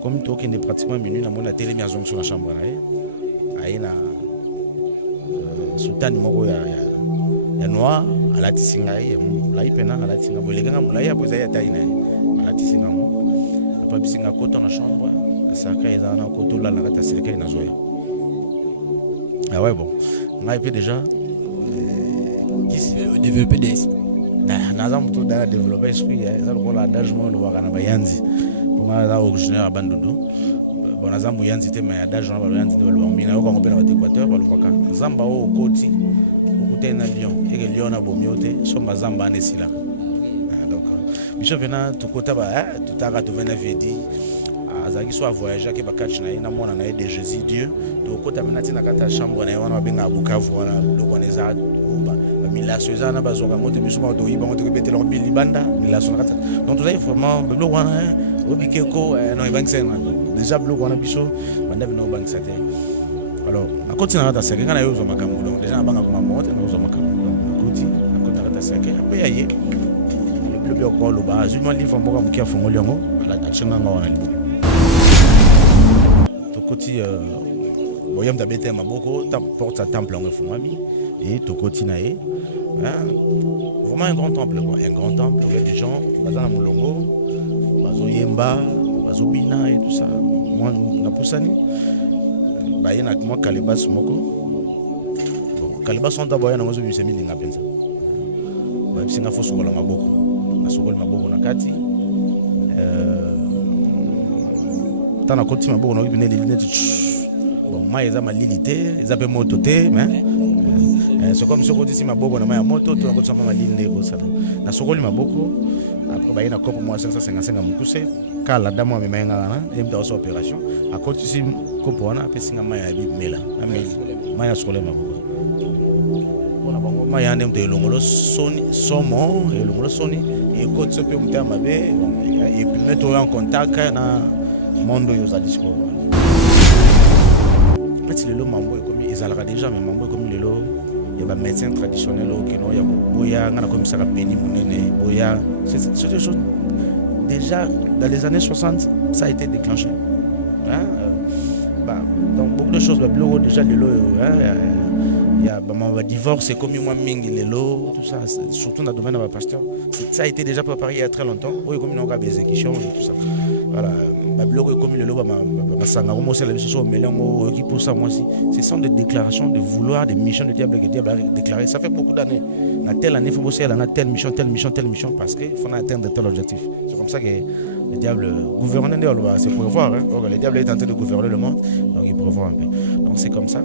Comme tu as pratiquement minuit, dans la télé, sur la chambre. Il y a sultan ya noir, à la tissingaï, là il pena à la tissingaï. Les gars, là il y a posé à taille, à la tissingaï. Après, il y a un côté dans la chambre, ça crée un côté là, la tasse, il y a un zoya. Ah ouais, bon. On a déjà. Développer des. Nazam tout dans développer esprit, ça le rôle d'âge moi le voir na yanzi. Pour moi là originaire à Bandundu. Bon nazam yanzi te mais d'âge na yanzi le voir mina ko ngopela ba Équateur ba lubaka. Zamba o koti okuta na Lyon et que Lyon na bomiote so mazamba nesila. Donc biso vena to kota ba tout à tout vena vedi. Azaki soit voyager ke bakatch na ina mona na de Jésus Dieu. To kota mena tina kata chambre na wana benga Bukavu wana lokoneza milation ezana bazoka moto biso ba to yiba moto ko betela mbili banda milation kata. Donc tout ça vraiment blo wana obikeko non bank c'est déjà blo wana biso banda bino bank c'est. Alors na continue na seke ngana yozo makambo donc déjà banga ko mamote na yozo makambo donc continue na seke après yaye le bio ko lo ba juma livre moko mukia fongoli yango ala tachinga ngona libo to koti boyam tabete maboko ta porte sa temple en fumami et to koti nae vraiment un grand temple quoi, un grand temple où il y a des gens bazana mulongo bazo yemba bazo bina et tout ça moi na posani ba yena moi kalebas moko bon kalebas on d'abord yana ngozo bisemi linga penza ba bisinga fo sokola maboko na sokola maboko na kati tana koti maboko na bine les lunettes bon moi ils ont ma lilité ils appellent moto té mais c'est comme si on disait ma bogo na ma moto tu as ma ligne ko ça na sokoli maboko après ba ina kopo moi 555 mukuse kala damo amenga na et dans son opération à côté si kopo wana apesinga ma ya bimela na ma ya sokoli maboko bona bango ma ya ndem de longolo soni somo et longolo soni et côté se peut muta mabe et puis mettre en contact na mondo yoza disco mais le mambo comme ils alra déjà mais mambo comme le il y a des médecins traditionnels qui n'ont boya ngana comme ça beni munene boya c'est des choses déjà dans les années 60 ça a été déclenché donc beaucoup de choses bah déjà le il y a bah divorce c'est comme moi mingi le tout ça surtout dans le domaine de la pasteur ça a été déjà préparé il y a très longtemps oui comme on a des exécutions et tout ça voilà bah comme le bah sanga comme c'est la vie sur melango qui pour ça moi aussi ce sont des déclarations de vouloir des missions de diable que le diable a déclaré ça fait beaucoup d'années la telle année faut bosser là telle mission parce que faut atteindre tel objectif c'est comme ça que le diable gouverne c'est pour voir le diable est en train de gouverner le monde donc il prévoit un peu donc c'est comme ça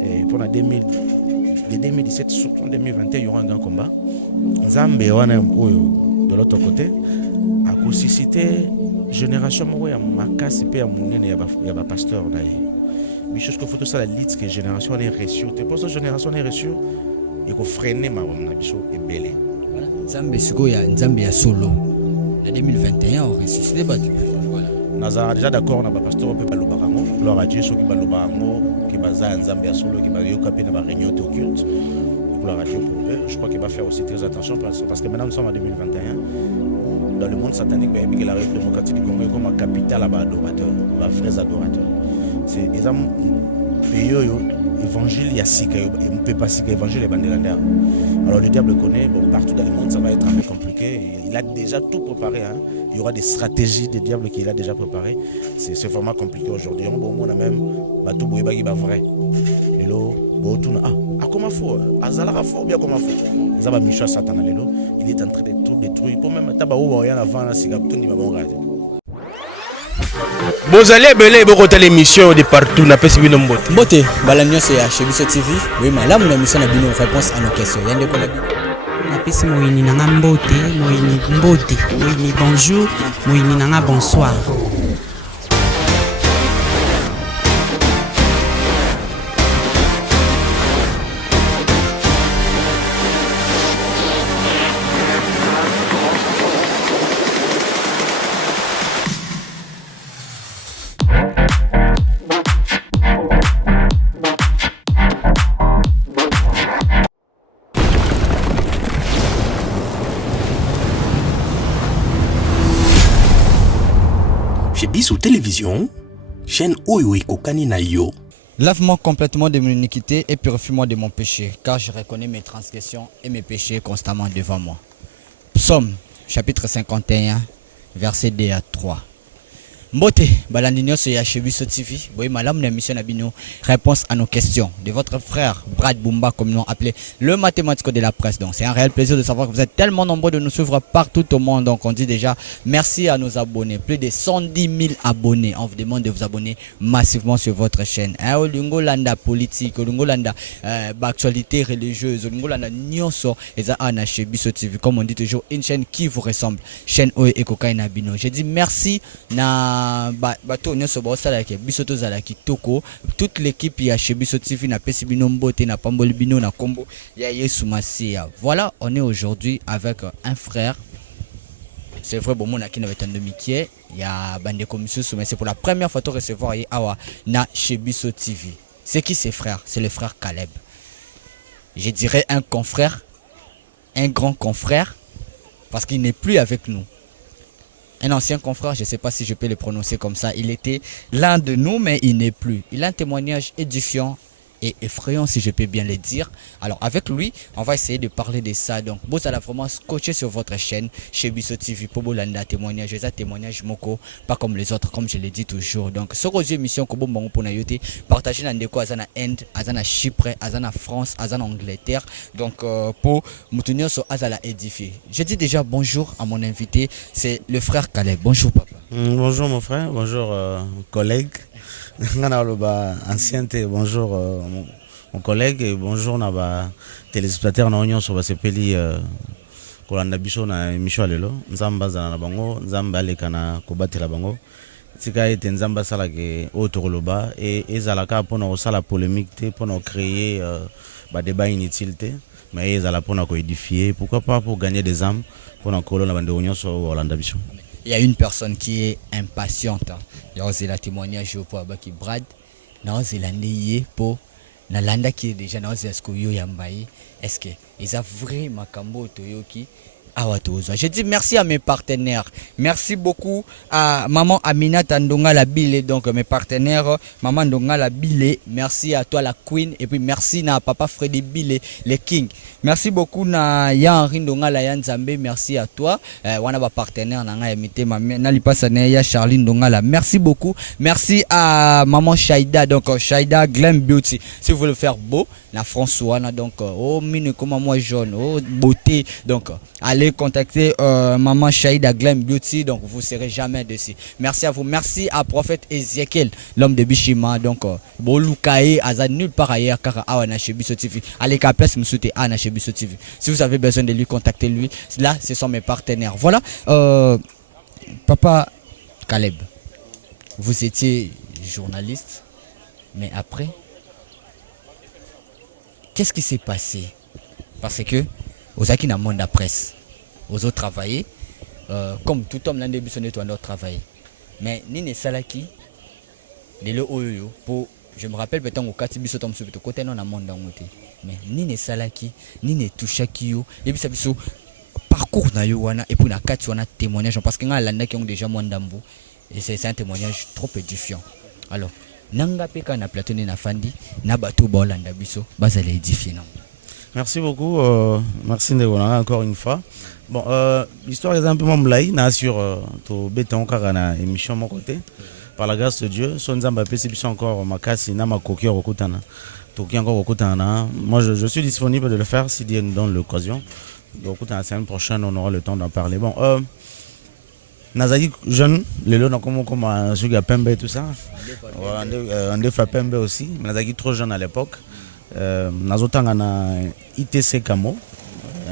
et pour la 2017 surtout en 2021 il y aura un grand combat Nzambe wana de l'autre côté a suscité génération ya makasi pe ya munene ya ba pasteur na bicho ce que faut tout ça la lit que génération est reçue te pour cette génération est reçue et ko freiner ma na bicho ebele voilà Nzambe siko ya Nzambe ya solo en 2021 on ressuscité battu voilà nazara déjà d'accord na ba pasteur pe balobaka ngo gloire à Dieu ceux qui balobaka ngo qui baza Nzambe ya solo qui ba yoka pe na ba réunion de culte gloire à Dieu pour eux je crois qu'il va faire aussi très attention parce que maintenant nous sommes en 2021 dans le monde satanique, la République démocratique du Congo est comme un capital à adorateurs, à vrais adorateurs. C'est des hommes pays évangile, il y a sika, et on ne peut pas sika évangile et bandelandère. Alors le diable connaît, bon, partout dans le monde ça va être un peu compliqué. Il a déjà tout préparé. Il y aura des stratégies des diables qu'il a déjà préparées. C'est vraiment compliqué aujourd'hui. Bon, on a même bateau boyeba qui va vrai. Lelo, comment faut Azalara faut bien comment faut. Ça va Michel Satan lelo. Il est en train de tout détruire. Pour même tabaou rien avant la cigaptuni babonga. Bozali ebele bokota l'émission de partout na pesi bino mbote. Mbote balanyo c'est chez Biso TV. Oui malamu na mission na bino réponse à nos questions. Yande ko la na pesi moyini nanga mbote, moyini bonjour, moyini nanga bonsoir. Biso Télévision, chaîne Oyo Ekokani na yo. Lave-moi complètement de mon iniquité et purifie-moi de mon péché, car je reconnais mes transgressions et mes péchés constamment devant moi. Psaume, chapitre 51, verset 2 à 3. Mbote, balandinyo se Yachebiso TV, boy malam na mission abino, réponse à nos questions de votre frère Brad Bumba, comme nous l'ont appelé, le mathématique de la presse. Donc c'est un réel plaisir de savoir que vous êtes tellement nombreux de nous suivre partout au monde. Donc on dit déjà merci à nos abonnés, plus de 110 000 abonnés. On vous demande de vous abonner massivement sur votre chaîne. Olingo landa politique, olingo landa actualité religieuse, olingo landa nyonso eza ana Yachebiso TV. Comme on dit toujours, une chaîne qui vous ressemble, chaîne Oyo Ekokai na bino. Je dis merci na bato nyonso baosala ke biso tozala kitoko, toute l'équipe ya chez Biso TV na pesi bino mbote na pamboli bino na kombo ya Yesu Masia. Voilà, on est aujourd'hui avec un frère. C'est vrai, bon, mon akina va être un demi-quiet. Il y a bande commission, mais c'est pour la première fois de recevoir Awa na chez Biso TV. C'est qui ces frères? C'est le frère Caleb. Je dirais un confrère, un grand confrère, parce qu'il n'est plus avec nous. Un ancien confrère, je ne sais pas si je peux le prononcer comme ça, il était l'un de nous, mais il n'est plus. Il a un témoignage édifiant et effrayant, si je peux bien le dire. Alors avec lui, on va essayer de parler de ça. Donc, vous allez vraiment scotcher sur votre chaîne, chez Biso TV, pour Bolanda témoignage, les témoignages moko, pas comme les autres, comme je l'ai dit toujours. Donc, sur vos émissions, que vous pour nayote, partagez dans des quoi, à Inde, à Chypre, à France, à Angleterre. Donc, pour me tenir sur Azala édifié. Je dis déjà bonjour à mon invité, c'est le frère Caleb. Bonjour papa. Bonjour mon frère, bonjour collègue. Ancienneté, bonjour mon collègue et bonjour naba téléspectateurs na onyo so basepeli kolanda biso na émission lelo nzamba zana na bango nzamba lekana kobatela bango tika ete nzamba sala ke otokoloba et ezalaka pona osala polémique te pona créer ba débat inutile te mais ezala pona ko édifier, pourquoi pas pour gagner des âmes pona kolona bande onyo so olanda biso. Il y a une personne qui est impatiente. Il y a la témoignage pour Abaki Brad. Il y a pour Nalanda qui est déjà dans le Yambaye. Est-ce que ils ont vraiment Makambo Toyoki? Je dis merci à mes partenaires. Merci beaucoup à maman Amina Tandonga la Bile, donc mes partenaires, maman Ndonga la Bile. Merci à toi la Queen et puis merci à papa Freddy Bile, le King. Merci beaucoup na Yan Rindonga la Yan Zambé. Merci à toi. Wana ba partenaire nanga emite na lipasa na ya Charline Ndonga la. Merci beaucoup. Merci à maman Shaida, donc Shaida Glam Beauty. Si vous voulez faire beau, na François donc oh mine comme moi jaune, oh beauté, donc allez contacter maman Shaida Glam Beauty, donc vous serez jamais dessus. Merci à vous, merci à prophète Ezekiel, l'homme de Bishima, donc Bolukae Azan nulle part ailleurs car Awana chez Biso TV. Allez qu'à place me souhaiter Ana chez Biso TV. Si vous avez besoin de lui, contactez lui. Là, ce sont mes partenaires. Voilà, papa Caleb, vous étiez journaliste, mais après, qu'est-ce qui s'est passé? Parce que aux acquis dans le monde de la presse, aux autres travailler, comme tout homme l'un début sonné, toi doit travailler. Mais ni salaki, les le oyo pour, je me rappelle peut-être au cas de tom sur le côté non à monde dans monté. Mais ni salaki, ni touchaki yo, et puis ça biso parcours na yo wana et puis na quatre wana témoignage parce que nga landa qui ont déjà mon dambu et c'est un témoignage trop édifiant. Alors nanga peka na platone na fandi na bato bolanda biso bazali édifier non. Merci beaucoup, merci Ndegona encore une fois. Bon, l'histoire est un peu m'amlaï, na sur to béton car na émission mon côté. Par la grâce de Dieu, son Zamba c'est encore ma casse na ma coquille rekutana. Toki encore rekutana. Moi je suis disponible de le faire si Dieu nous donne l'occasion. Donc la semaine prochaine on aura le temps d'en parler. Bon, Nazaki jeune, les lots comme un sugar pembe et tout ça. On défait pembe aussi, mais Nazaki trop jeune à l'époque. Nazotanga na ITC Camo,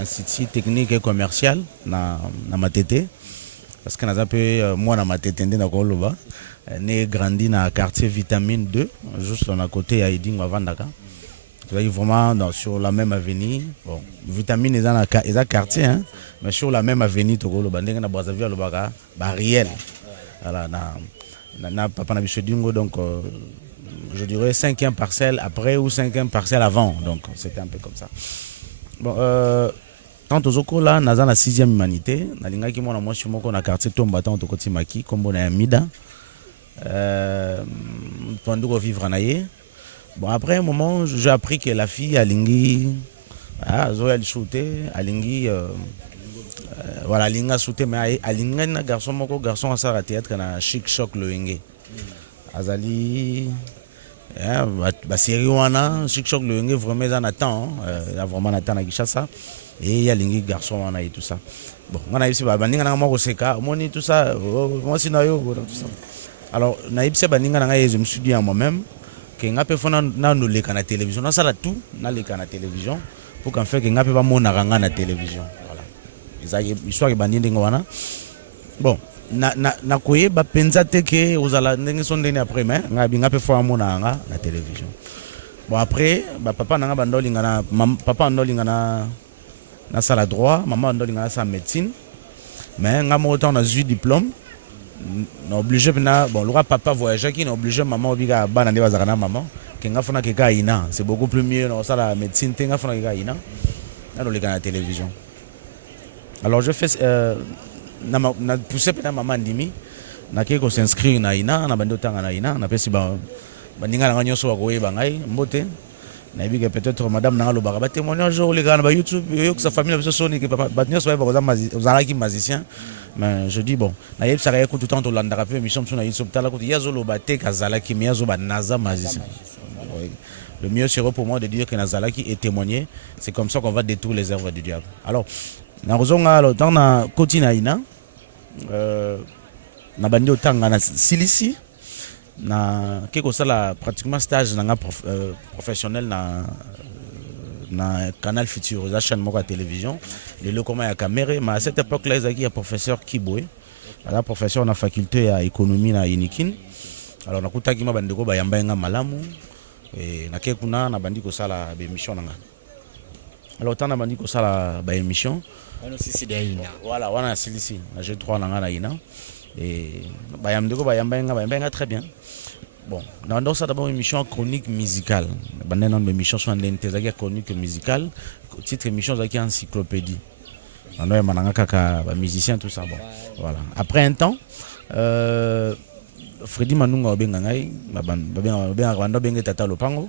Institut technique et commercial na Matete, parce que nazape moi na Matete na Koloba, né grandi na quartier Vitamine 2, juste à côté à Iding Wavandaka. Vraiment sur la même avenue. Bon, Vitamine est un quartier, hein, mais sur la même avenue Tokoloba, na Brazzaville Lobaka, Bariel. Voilà, na papa na Bichodingo donc. Je dirais 5e parcelle après ou 5e parcelle avant, donc c'était un peu comme ça. Bon, tant aux ocos là, nous avons la 6e humanité. Nous avons moi sur mon quartier Tomba, tant au côté Maki, comme on a Mida. Pendant vivre en aïe. Bon, après un moment, j'ai appris que la fille, Alingi, Zoé shooté, Alingi, voilà, Alingi a shooté, mais Alingi, un garçon à ça, théâtre, a chic choc le Enge. Azali, série wana, chic choc le Enge, vraiment, en attend, vraiment en attend à Gishasa, et il y a Alingi, garçon, on a et tout ça. Bon, on a eu ce banding, on a moi au CK, moni, tout ça, moi, c'est naïo, tout ça. Alors, naïb, c'est banding, je me suis dit à moi-même, que nga pe fona na no leka na télévision na sala tout na leka na télévision pour qu'en fait que nga pe ba mona ranga na télévision voilà ça histoire que bandi ndenge wana bon na koye ba penza te que ozala ndenge son ndeni après mais nga pe fona mona nga na télévision bon après ba papa na nga bandoli nga na papa ndoli nga na sala droit maman ndoli nga na sa médecine mais nga mo autant na eu diplôme na obligé na bon le roi papa voyager qui na obligé maman obiga bana ndeba zakana maman que nga fona keka ina c'est beaucoup plus mieux na ça la médecine te nga fona keka ina na le la télévision alors je fais na poussé na maman ndimi na ke ko s'inscrire na ina na bando tanga na ina na pesi ba bandinga na nyoso wa koyeba ngai mbote na biga peut-être madame na lo ba témoignage les gars na YouTube yo que sa famille na soni que papa ba nyoso ba za ki musicien. Mais je dis bon, na yeb sara ko tout temps to landa rapé mission sur na YouTube tala ko yazo lo baté kazala ki miazo ba naza magicien. Le mieux serait pour moi de dire que Nazala qui est témoigné, c'est comme ça qu'on va détruire les œuvres du diable. Alors, na rozonga lo dans na kotina ina na bandi otanga na silisi na keko sala pratiquement stage na professionnel na Canal Futur, la chaîne de télévision, les locaux à caméra, mais à cette époque-là, il y a un professeur Kiboué, un professeur dans la faculté à économie à Inikin. Alors, on a contacté ma bandeko bayamba malamu et na kekuna na bandiko sala be mission nanga. Alors, tant na bandiko sala ba émission, voilà, on a silisi, na G3 nanga na ina et bayamba très bien. Bon, dans ça d'abord une émission chronique musicale. Dans une émission sur une chronique musicale, titre émission qui encyclopédie. On a un musicien tout ça. Bon, voilà. Après un temps, Freddy Manunga Bengangai, Bando Bengue Tata Lopango,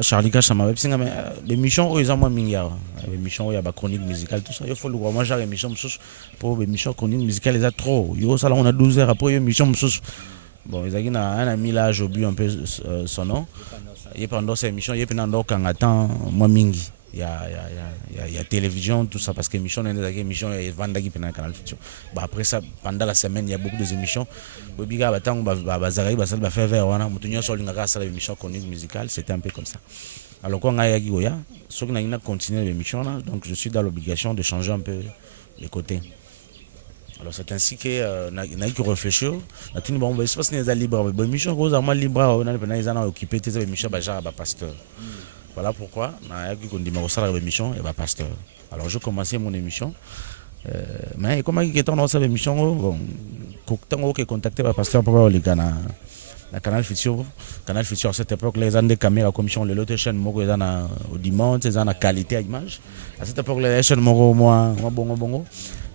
Charlie Cash m'a web singa mais l'émission où ils ont moins mingia, l'émission où il y a chronique musicale tout ça. Il faut le voir. Moi j'ai l'émission pour l'émission chronique musicale les a trop. Yo ça là on a 12 heures après l'émission bon, ils ont un ami là, j'ai oublié un peu son nom. Il y a pendant cette émission, il y a pendant quand attend moi mingi. Il y a télévision, tout ça, parce que l'émission, il y a des émissions, il y a Vandagi pendant le Canal Futur. Bah, après ça, pendant la semaine, il y a beaucoup d'émissions. Bobiga, Batang, Bazari, Basal, Bafé, Verwana, Moutounion, Solinga, ça, l'émission chronique musicale, c'était un peu comme ça. Alors, quand on a Goya, ceux qui ont continué l'émission, donc je suis dans l'obligation de changer un peu les côtés. Alors c'est ainsi que n'a que réfléchir. Na tini bon c'est parce que les libre bon mission rose à moi libre on a les gens occupé tes mission baja ba pasteur. Voilà pourquoi na yaki qu'on dit ma sala mission et ba pasteur. Alors je commençais mon émission mais comment qui est dans cette émission bon tant que contacter ba pasteur pour les gars na Canal Futur à cette époque les gens des caméras commission le lot chaîne moko ils na au dimanche ils na qualité à image à cette époque les chaîne moko moi bongo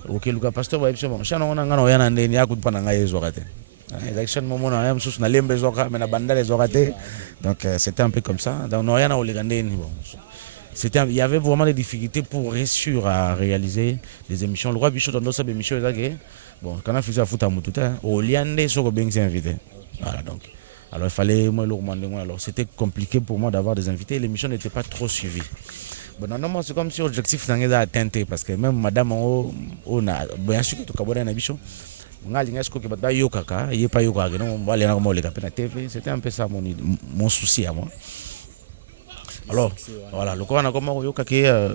ok Lucas pasteur va bon chana on ngana yana ndeni ya kutupana ngai ezokate election moment na msusu na lembe zoka mais na bandale zokate donc c'était un peu comme ça donc on yana oligandeni bon c'était il y avait vraiment des difficultés pour réussir à réaliser des émissions le roi bichot dans cette émission ezake bon quand on faisait foot à mututa au liande soko beng invité voilà donc alors il fallait moi le demander moi alors c'était compliqué pour moi d'avoir des invités l'émission n'était pas trop suivie. Bon, non, c'est comme si l'objectif n'était atteint parce que même madame on a bien sûr que tout cabot na bicho nga linga sko ke ba yo kaka yé pas yo kaka non on va aller normalement les capena TV c'était un peu ça mon souci à moi. Alors voilà le corona comme yo kaka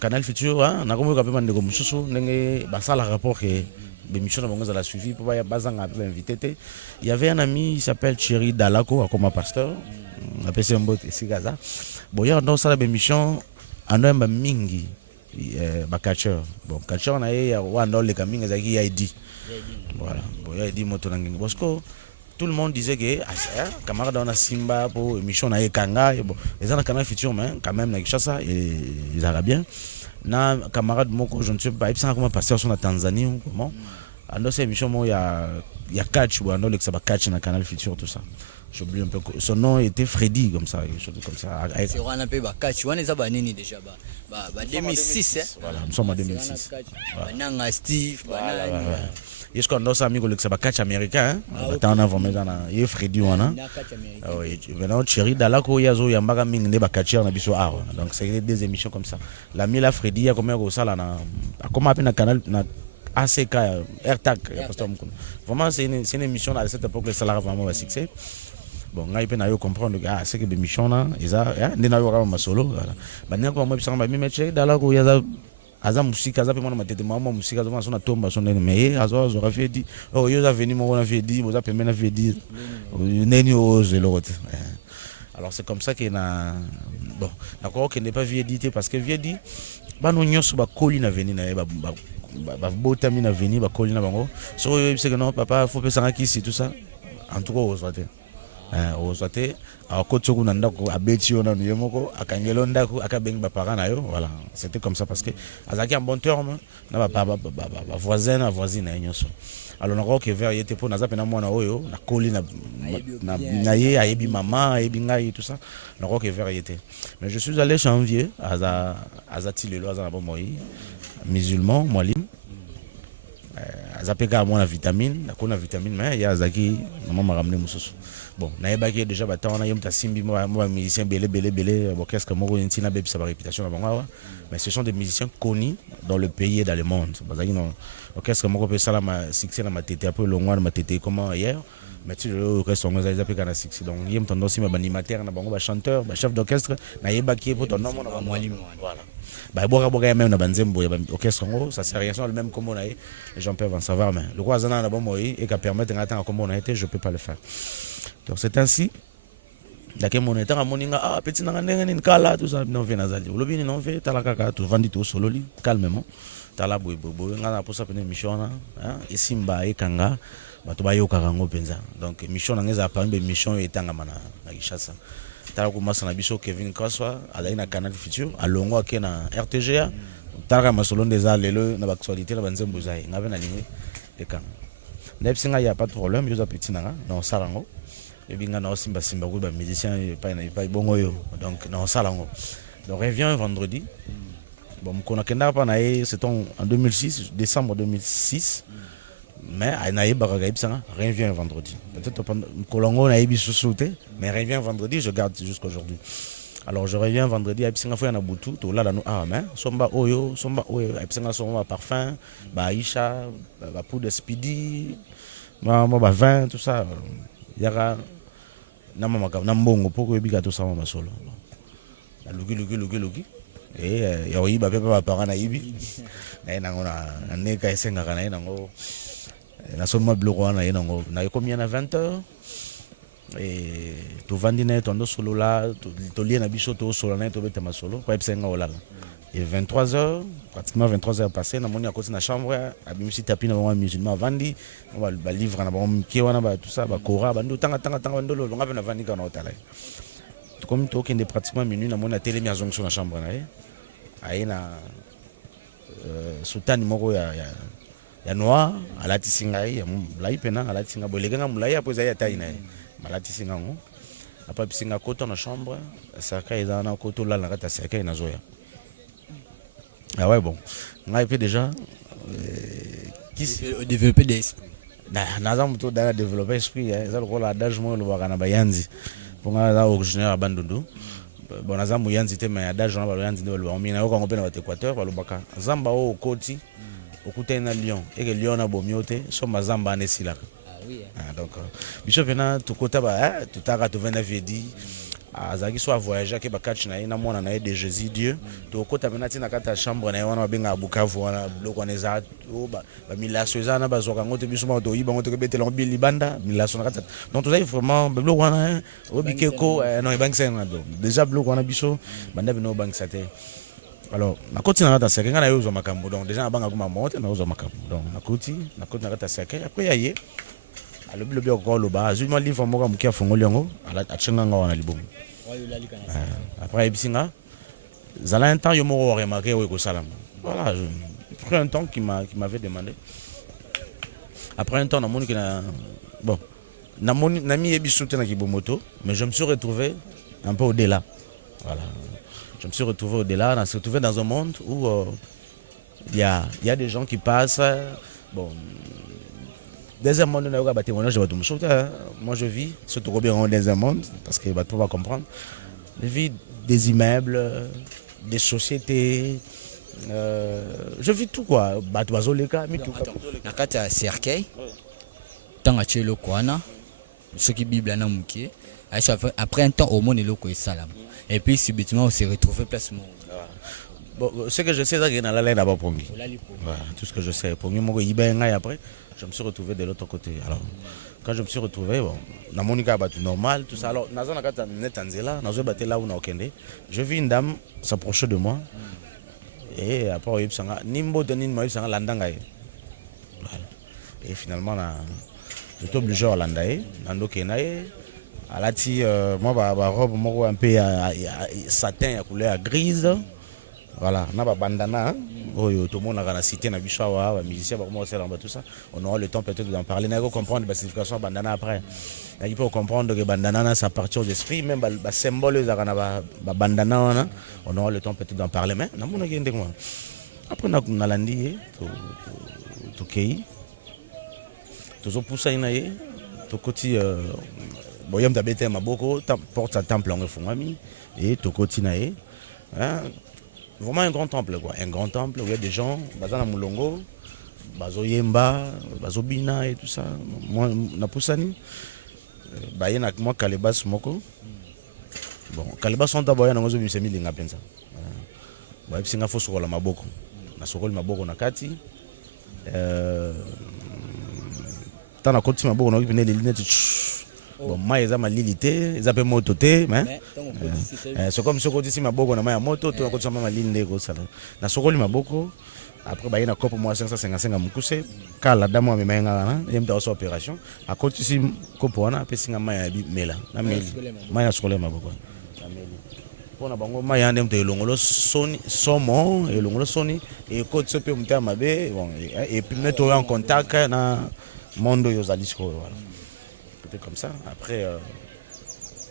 Canal Futur hein na comme yo kapa ndeko mususu ndenge ba ça le rapport que l'émission na bongo la suivi pour ba bazanga invité il y avait un ami il s'appelle Thierry Dalako comme pasteur on appelle ça mbot ici Gaza bon il y a dans ça l'émission ando mingi ba catcher bon catcher na ye wa ndo le kaminga zaki ID voilà bon ya ID moto nangi parce que tout le monde disait que camarade on a Simba pour émission na ye kanga bon les gens Canal Futur mais quand même na Kinshasa ils arabes na camarade moko je ne sais pas il s'en comment passer sur la Tanzanie ou comment ando cette émission moi il y a il y a catch ou un autre ça va catch dans Canal Futur tout ça. J'oublie un peu son nom était Freddy comme ça, comme ça. C'est on a peu ba catch, on est abanini déjà ba 2006 hein. Voilà, nous sommes en 2006. Bananga Steve, banana. Est-ce qu'on a ami que ça va catch américain hein? Attends on a vraiment dans il Freddy on a. Oui, maintenant Thierry Dalako yazo yambaka mingi ne ba catcher na biso ah. Donc c'est des émissions comme ça. La Mila Freddy ya comme ça là na comment appelle na canal na ACK AirTag vraiment c'est une émission à cette époque le salaire vraiment un succès. Bon ngai pe na yo comprendre ah c'est que des missions là eza ndina yo kama masolo voilà. Banya ko mo bisanga ba mi meche Dalako yaza aza musika aza pe mwana matete mama musika aza sona tomba sona mais azo zo fait dit oh yo za venu mo na fait dit boza pe mena fait dit neni ose l'autre. Alors c'est comme ça que na bon d'accord que n'est pas vieux dit parce que vieux dit ba no nyoso ba koli na veni na ba botami na veni ba koli na bango so yo c'est que non papa faut pe sanga kisi tout ça en tout cas ozwate akotsoku na ndako abeti yo na yemoko akangelo ndako akabengi ba parents na yo voilà c'était comme ça parce que azaki en bon terme na ba voisin na voisine na nyoso alors nako que vers yete po naza pena mwana oyo na koli na ye ayebi mama ayebi ngai tout ça nako que vers yete mais je suis allé janvier azati lelo azana bo moi musulman mwalim azapeka mwana vitamine nakona vitamine mais ya azaki maman ramené mususu. Bon, naïbaki déjà battant, naïm ta simbi moi musicien belé orchestre moko intina bébé sa réputation na bango mais ce sont des musiciens connus dans le pays et dans le monde. Bazaki non orchestre moko pe sala ma succès na matete après longwa na matete comment hier mais tu le orchestre ngo za peka na succès donc yem tendance ma animateur na bango ba chanteur ba chef d'orchestre naïbaki pour ton nom na mwalimu voilà. Bah boka même na banzembo ya orchestre ngo ça sert rien le même comme on a les gens peuvent en savoir mais le quoi zana na bon moi et qui permettre d'attendre comme on a été je peux pas le faire. Donc c'est ainsi dake mon état moninga ah petit na ndenge ni kala tout ça non vient nazali lobi ni non fait tala kaka tout vandi tout solo li calmement tala boy ngana pour ça pene mission na hein isimba ekanga bato ba yoka kango penza donc mission na ngeza pa mbe mission etanga mana na Kishasa tala ko masana biso Kevin Kaswa ala ina Canal Futur alongo akena RTGA tala masolo ndeza lelo na actualité na banzembo zai ngabe na lingi ekanga nepsinga ya pas de problème yo za petit na non sarango et bien na simba ko ba musicien pas bongo yo donc na salango donc revient vendredi bon mkona kenda pa na c'est en 2006 décembre 2006 mais na yebaka ibsanga revient vendredi peut-être mkolongo na yebi souté mais revient vendredi je garde jusqu'aujourd'hui. Alors je reviens vendredi à Ipsinga Foya na Boutou, to là nous ah mais somba oyo Ipsinga somba parfum, ba Aisha, ba poudre Speedy, ba vin tout ça. Yaka na mama na mbongo poko yebika tout ça mama solo. Na lugi et ya ba pepa ba parents na yibi. Na nango na neka esenga kana nango na somba bloko na nango na combien na 20h. Et tu vandine tondo solo là to lien na biso to solo na to beta masolo kwa epsenga olala et 23h pratiquement 23h passé na moni à côté na chambre abimisi tapina ba musulman vandi ba livre na ba mkiwa na ba tout ça ba kora ba ndo tanga ndolo longa na vandi kana otala comme to kende pratiquement minuit na moni na télé mi azongo na chambre na aina sultani moko ya noir alati singai ya mulai pena alati singa boleganga mulai apo za ya taina malati singango apa bisinga koto na chambre saka eza na koto là na kata saka ina zoya ah ouais bon ngai pe déjà qui développer des esprits na za muto da développer esprit eza ko la adage mo lo bakana bayanzi ponga za originaire bandundu bon na za muyanzi te mais adage na bayanzi ne lo mina yo ko ngopena ba Équateur ba lo baka zamba o koti okutena Lyon et que Lyon na bomiote so mazamba anesila. Ah, donc biso pena tukota ba tutaka to vena vedi azaki soit voyager ke ba catch na ina mona na de Jésus Dieu to kota pena tina kata chambre na wana benga Bukavu wana bloko na za ba milaso za na ba zoka ngote biso ma to yiba ngote ke betela mbili banda milaso na kata donc to za vraiment bloko wana obikeko non bank sen do déjà bloko wana biso banda bino bank sate. Alors na koti na kata seke ngana yo zo makambo donc déjà na banga kuma monte na zo makambo donc na koti na kata seke après yaye le bloc encore le bas je me livre moi comme qui a fongoli yango a chenga ngwa na libongo après ibisinga zala un temps yo mo remarqué ko salam voilà après un temps qui m'avait demandé Après un temps, bon, Nami et Bissou na Kibomoto, mais je me suis retrouvé un peu au-delà. Voilà. Je me suis retrouvé au-delà, on s'est retrouvé dans un monde où il y a des gens qui passent. Bon, deuxième monde, moi je vis, surtout bien dans un monde, parce que tu vas comprendre. Je vis des immeubles, des sociétés. Je vis tout quoi. Nakati ya cercueil. Tanga chelo kwana. Ce qui Bible na mukie. Après un temps au monde loko salam. Et puis subitement on s'est retrouvé place mon. Bon, ce que je sais c'est que dans la laine d'abord pongi. Voilà, tout ce que je sais pongi moko ibenga et après je me suis retrouvé de l'autre côté. Alors quand je me suis retrouvé bon, na monika batu normal tout ça. Alors nazo nakata netanzela, nazo baté là où na okende. Je vis une dame s'approcher de moi. Et après nimbo de nimbo sanga landanga. Et finalement j'étais obligé à landaye, nando kenaye. Alati moi ba robe moko un peu satin à couleur grise. Voilà, on a ba bandana, tout le monde a cité na bichawa, ba musicien ba comment c'est tout ça. On aura le temps peut-être d'en parler, n'a comprendre la signification bandana après. Il faut comprendre que bandana ça appartient aux esprits, même ba symbole za kana ba bandana on aura le temps peut-être d'en parler mais na mona gende moi. Après na landi to kei. Tozo poussa inaye, to koti boyam tabete maboko, porte sa temple en fungami et to koti naye. Vraiment un grand temple quoi, un grand temple où il y a des gens, bazana mulongo, bazo yemba, bazo bina et tout ça. Moi na poussani, baye na moi kalebas moko. Bon, kalebas sont d'abord na ngozo bisemi linga pensa. Ba bisinga fo sokola maboko. Na sokola maboko na kati. Tana koti maboko na kipine lilinete. Bon, moi, ils ont ma lilité, ils appellent moto té, mais c'est comme ce qu'on dit si ma bogo na ma moto, tu as côté ma ligne go ça. Na sokoli ma boko, après bah il y a copo moi 555 à mukuse, car la dame me m'a ngana, il me dans opération. À côté si copo na pesinga ma mela, na meli, ma sokoli ma boko. Pour na bango ma yande mte longolo soni somo et longolo soni et côté ce peut mte mabe, bon et puis mettre en contact na mondo yozalisco voilà. Comme ça. Après,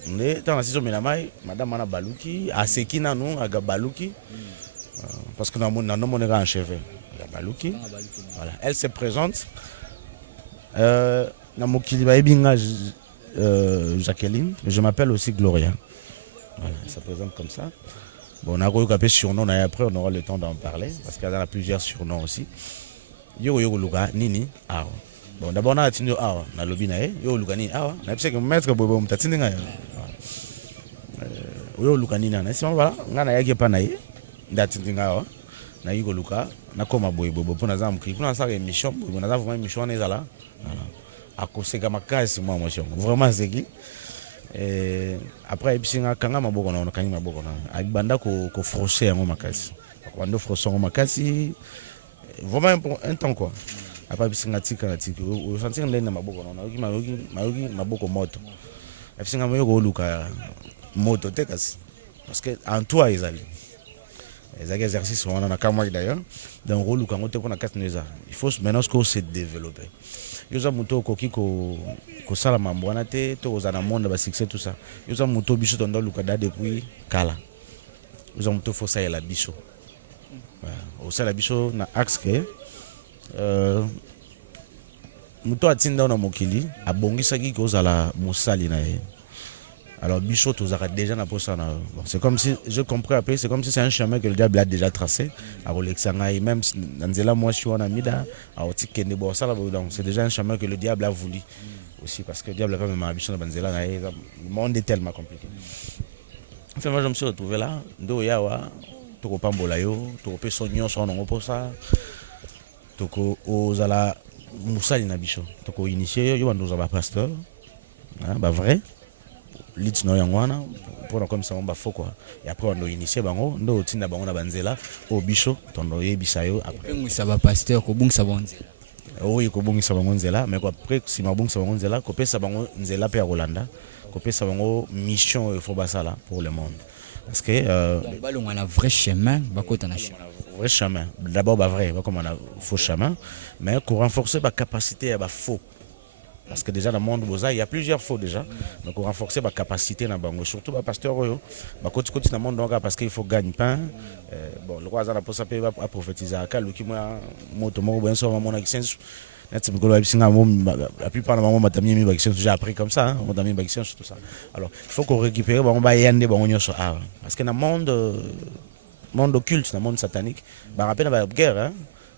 on est dans la saison Mélamai, Madame Mana Balouki, à Sekina, nous, à Gabalouki, parce que nous avons un chevet. Gabalouki. Voilà. Elle se présente. Jacqueline, mais je m'appelle aussi Gloria. Voilà, elle se présente comme ça. Bon, on a eu un surnom, et après, on aura le temps d'en parler, parce qu'il y en a plusieurs surnoms aussi. Yo Luga, Nini, Aro. Bon, d'abord, on a attendu awa, na lobby na yo lukani awa, na pise que maître bobo mtatindi nga yo lukani na si voilà, ngana yake pa na ye, ndatindi nga awa, na yiko luka, na koma boy bobo pona za mukri, kuna sa émission, bobo na za vraiment émission na ezala. Voilà. Akoseka makasi moi émotion. Vraiment c'est qui. Après ebisinga kanga maboko na kanyi maboko na. Akibanda ko frosser yango makasi. Akibanda frosser yango makasi. Vraiment un temps quoi. Après bisinga tika o sentir ndene maboko na mayoki maboko moto bisinga mayo ko luka moto te kasi parce que en toi ezali exercice on a kamwa d'ailleurs donc luka ngote pour na katneza il faut maintenant que se développer yoza muto koki ko sala mambwana te to ozana monde ba succès tout ça yoza muto biso tondo luka da depuis kala yoza muto faut ça la biso au ça la biso na axe que muto atinda na mokili abongisaki kozala mosali na ye. Alors biso tozaka déjà na posa na c'est comme si je comprends après c'est comme si c'est un chemin que le diable a déjà tracé à Rolexanga et même nzela moi je suis en amida à otikende bo ça donc c'est déjà un chemin que le diable a voulu aussi parce que le diable a pas même ambition na banzela na le monde est tellement compliqué. Enfin moi je me suis retrouvé là ndo yawa toko pambola yo toko pe sonyo son ngo posa toko ozala musali na biso toko initier yo bando za ba pasteur ba vrai lit no yangwana pour comme ça on ba faux quoi et après on initier bango ndo tinda bango na banzela o biso tondo yebisa yo après ngisa ba pasteur ko bungisa bonzela oui ko bungisa bango nzela mais quoi après si ma bungisa bango nzela ko pesa bango nzela pe ya Rolanda ko pesa bango mission il faut basala pour le monde parce que balonga na vrai chemin bakota na chemin vrai chemin. D'abord, vrai, comme on a faux chemin, mais pour renforcer ma capacité à faux. Parce que déjà dans le monde il y a plusieurs faux déjà. Donc pour renforcer ma capacité dans bango, surtout ma pasteur côté dans le monde parce qu'il faut gagner pain. Bon, le roi a pour ça à prophétiser à qui moi moto mo bien sûr mon accent. La plupart de mon matami mi baction j'ai appris comme ça, mon ami baction tout ça. Alors, il faut qu'on récupère bon ba yande bon nyonso parce que dans le monde occulte, dans le monde satanique, ba rappelle la guerre hein.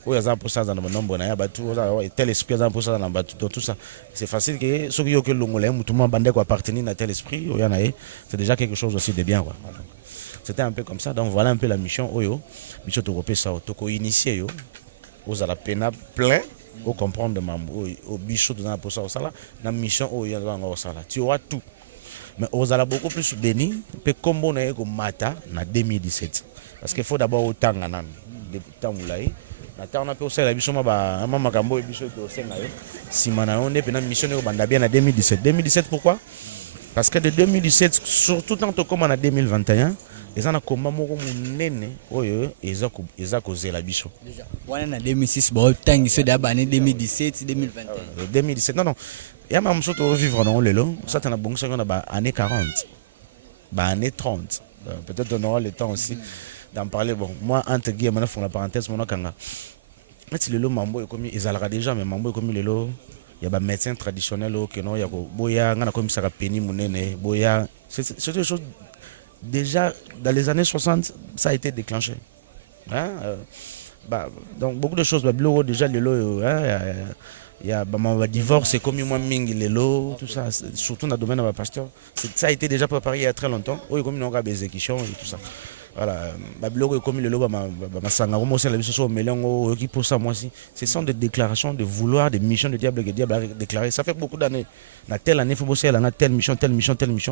Oui, il y a pour ça dans le nombre, il y a tel esprit pour ça dans tout ça. C'est facile que ceux qui ont que l'ongolais, tout le monde bandé quoi appartenir à tel esprit, c'est déjà quelque chose aussi de bien quoi. C'était un peu comme ça. Donc voilà un peu la mission Oyo, mission de ça, to initier aux à la peine plein, au comprendre de mambo, au bichot dans pour ça là, la mission Oyo dans ça là. Tu auras tout. Mais aux à beaucoup plus béni, peut comme on est comme mata en 2017. Parce qu'il faut d'abord autant ganan, des temps où là. On a pu aussi la mission ma makambo et biso to senga yo si mana on est pendant mission au banda bien en 2017 pourquoi parce que de 2017 surtout tant comme en 2021 les ana komba moko munene oyo eza koze la biso déjà wana en 2006 ba tangi so da ba ne 2017 2021 2017 non il y a même surtout vivre dans le long ça t'en a bon ça on a ba année 40 ba année 30 peut-être on aura le temps aussi d'en parler. Bon, moi, entre guillemets, font la parenthèse, mon kanga. Mais si le lot mambo est comme ils allera déjà, mais mambo est comme le lot, il y a des médecins traditionnels qui non, il y a boya, on a comme ça péni monene, boya. C'est des choses déjà dans les années 60, ça a été déclenché. Hein? Donc beaucoup de choses, déjà le lot, il y a un divorce, c'est comme moi mingi le lot, tout ça, surtout dans le domaine de la pasteur. Ça a été déjà préparé il y a très longtemps. Oui, comme on a des exécutions et tout ça. Voilà, comme le loba ma sanga la biso melongo qui pour ça moi aussi ce sont des déclarations de vouloir des missions de diable que le diable a déclaré ça fait beaucoup d'années dans telle année il faut bosser dans telle mission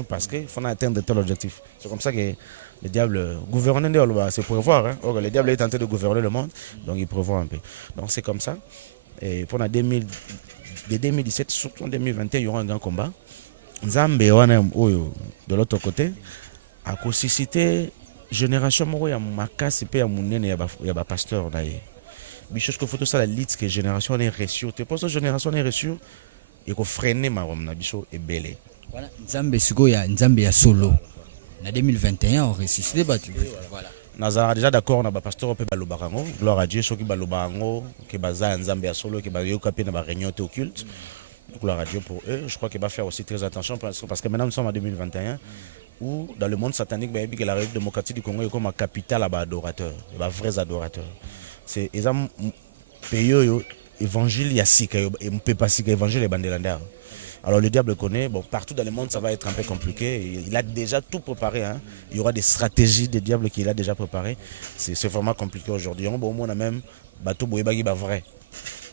parce que faut atteindre tel objectif c'est comme ça que le diable gouverne c'est prévoir hein. Le diable est tenté de gouverner le monde donc il prévoit un peu donc c'est comme ça et pendant 2017 surtout en 2021 il y aura un grand combat Nzambe wana oyo de l'autre côté a suscité génération moko ya makasi pe ya munene ya ba pasteur na ye bicho ce que faut tout ça la lit que génération est reçue te pose génération est reçue et ko freiner ma na bicho ebele voilà nzambe siko ya nzambe ya solo na 2021 on ressuscité battu voilà nazara déjà d'accord na ba pasteur pe balobakango gloire à Dieu ceux qui balobango que baza nzambe ya solo que ba yoka pe na ba réunion occulte gloire à Dieu pour eux je crois qu'il va faire aussi très attention parce que maintenant nous sommes en 2021 où dans le monde satanique, que la République démocratique du Congo est comme une capitale à adorateurs, à vrais adorateurs. C'est un pays évangile yasika et on peut pas sika évangile et bandelandar. Alors le diable connaît, bon partout dans le monde ça va être un peu compliqué. Il a déjà tout préparé. Hein. Il y aura des stratégies des diables qu'il a déjà préparées. C'est vraiment compliqué aujourd'hui. Bon, on a même bateau boyebagi ba vrai.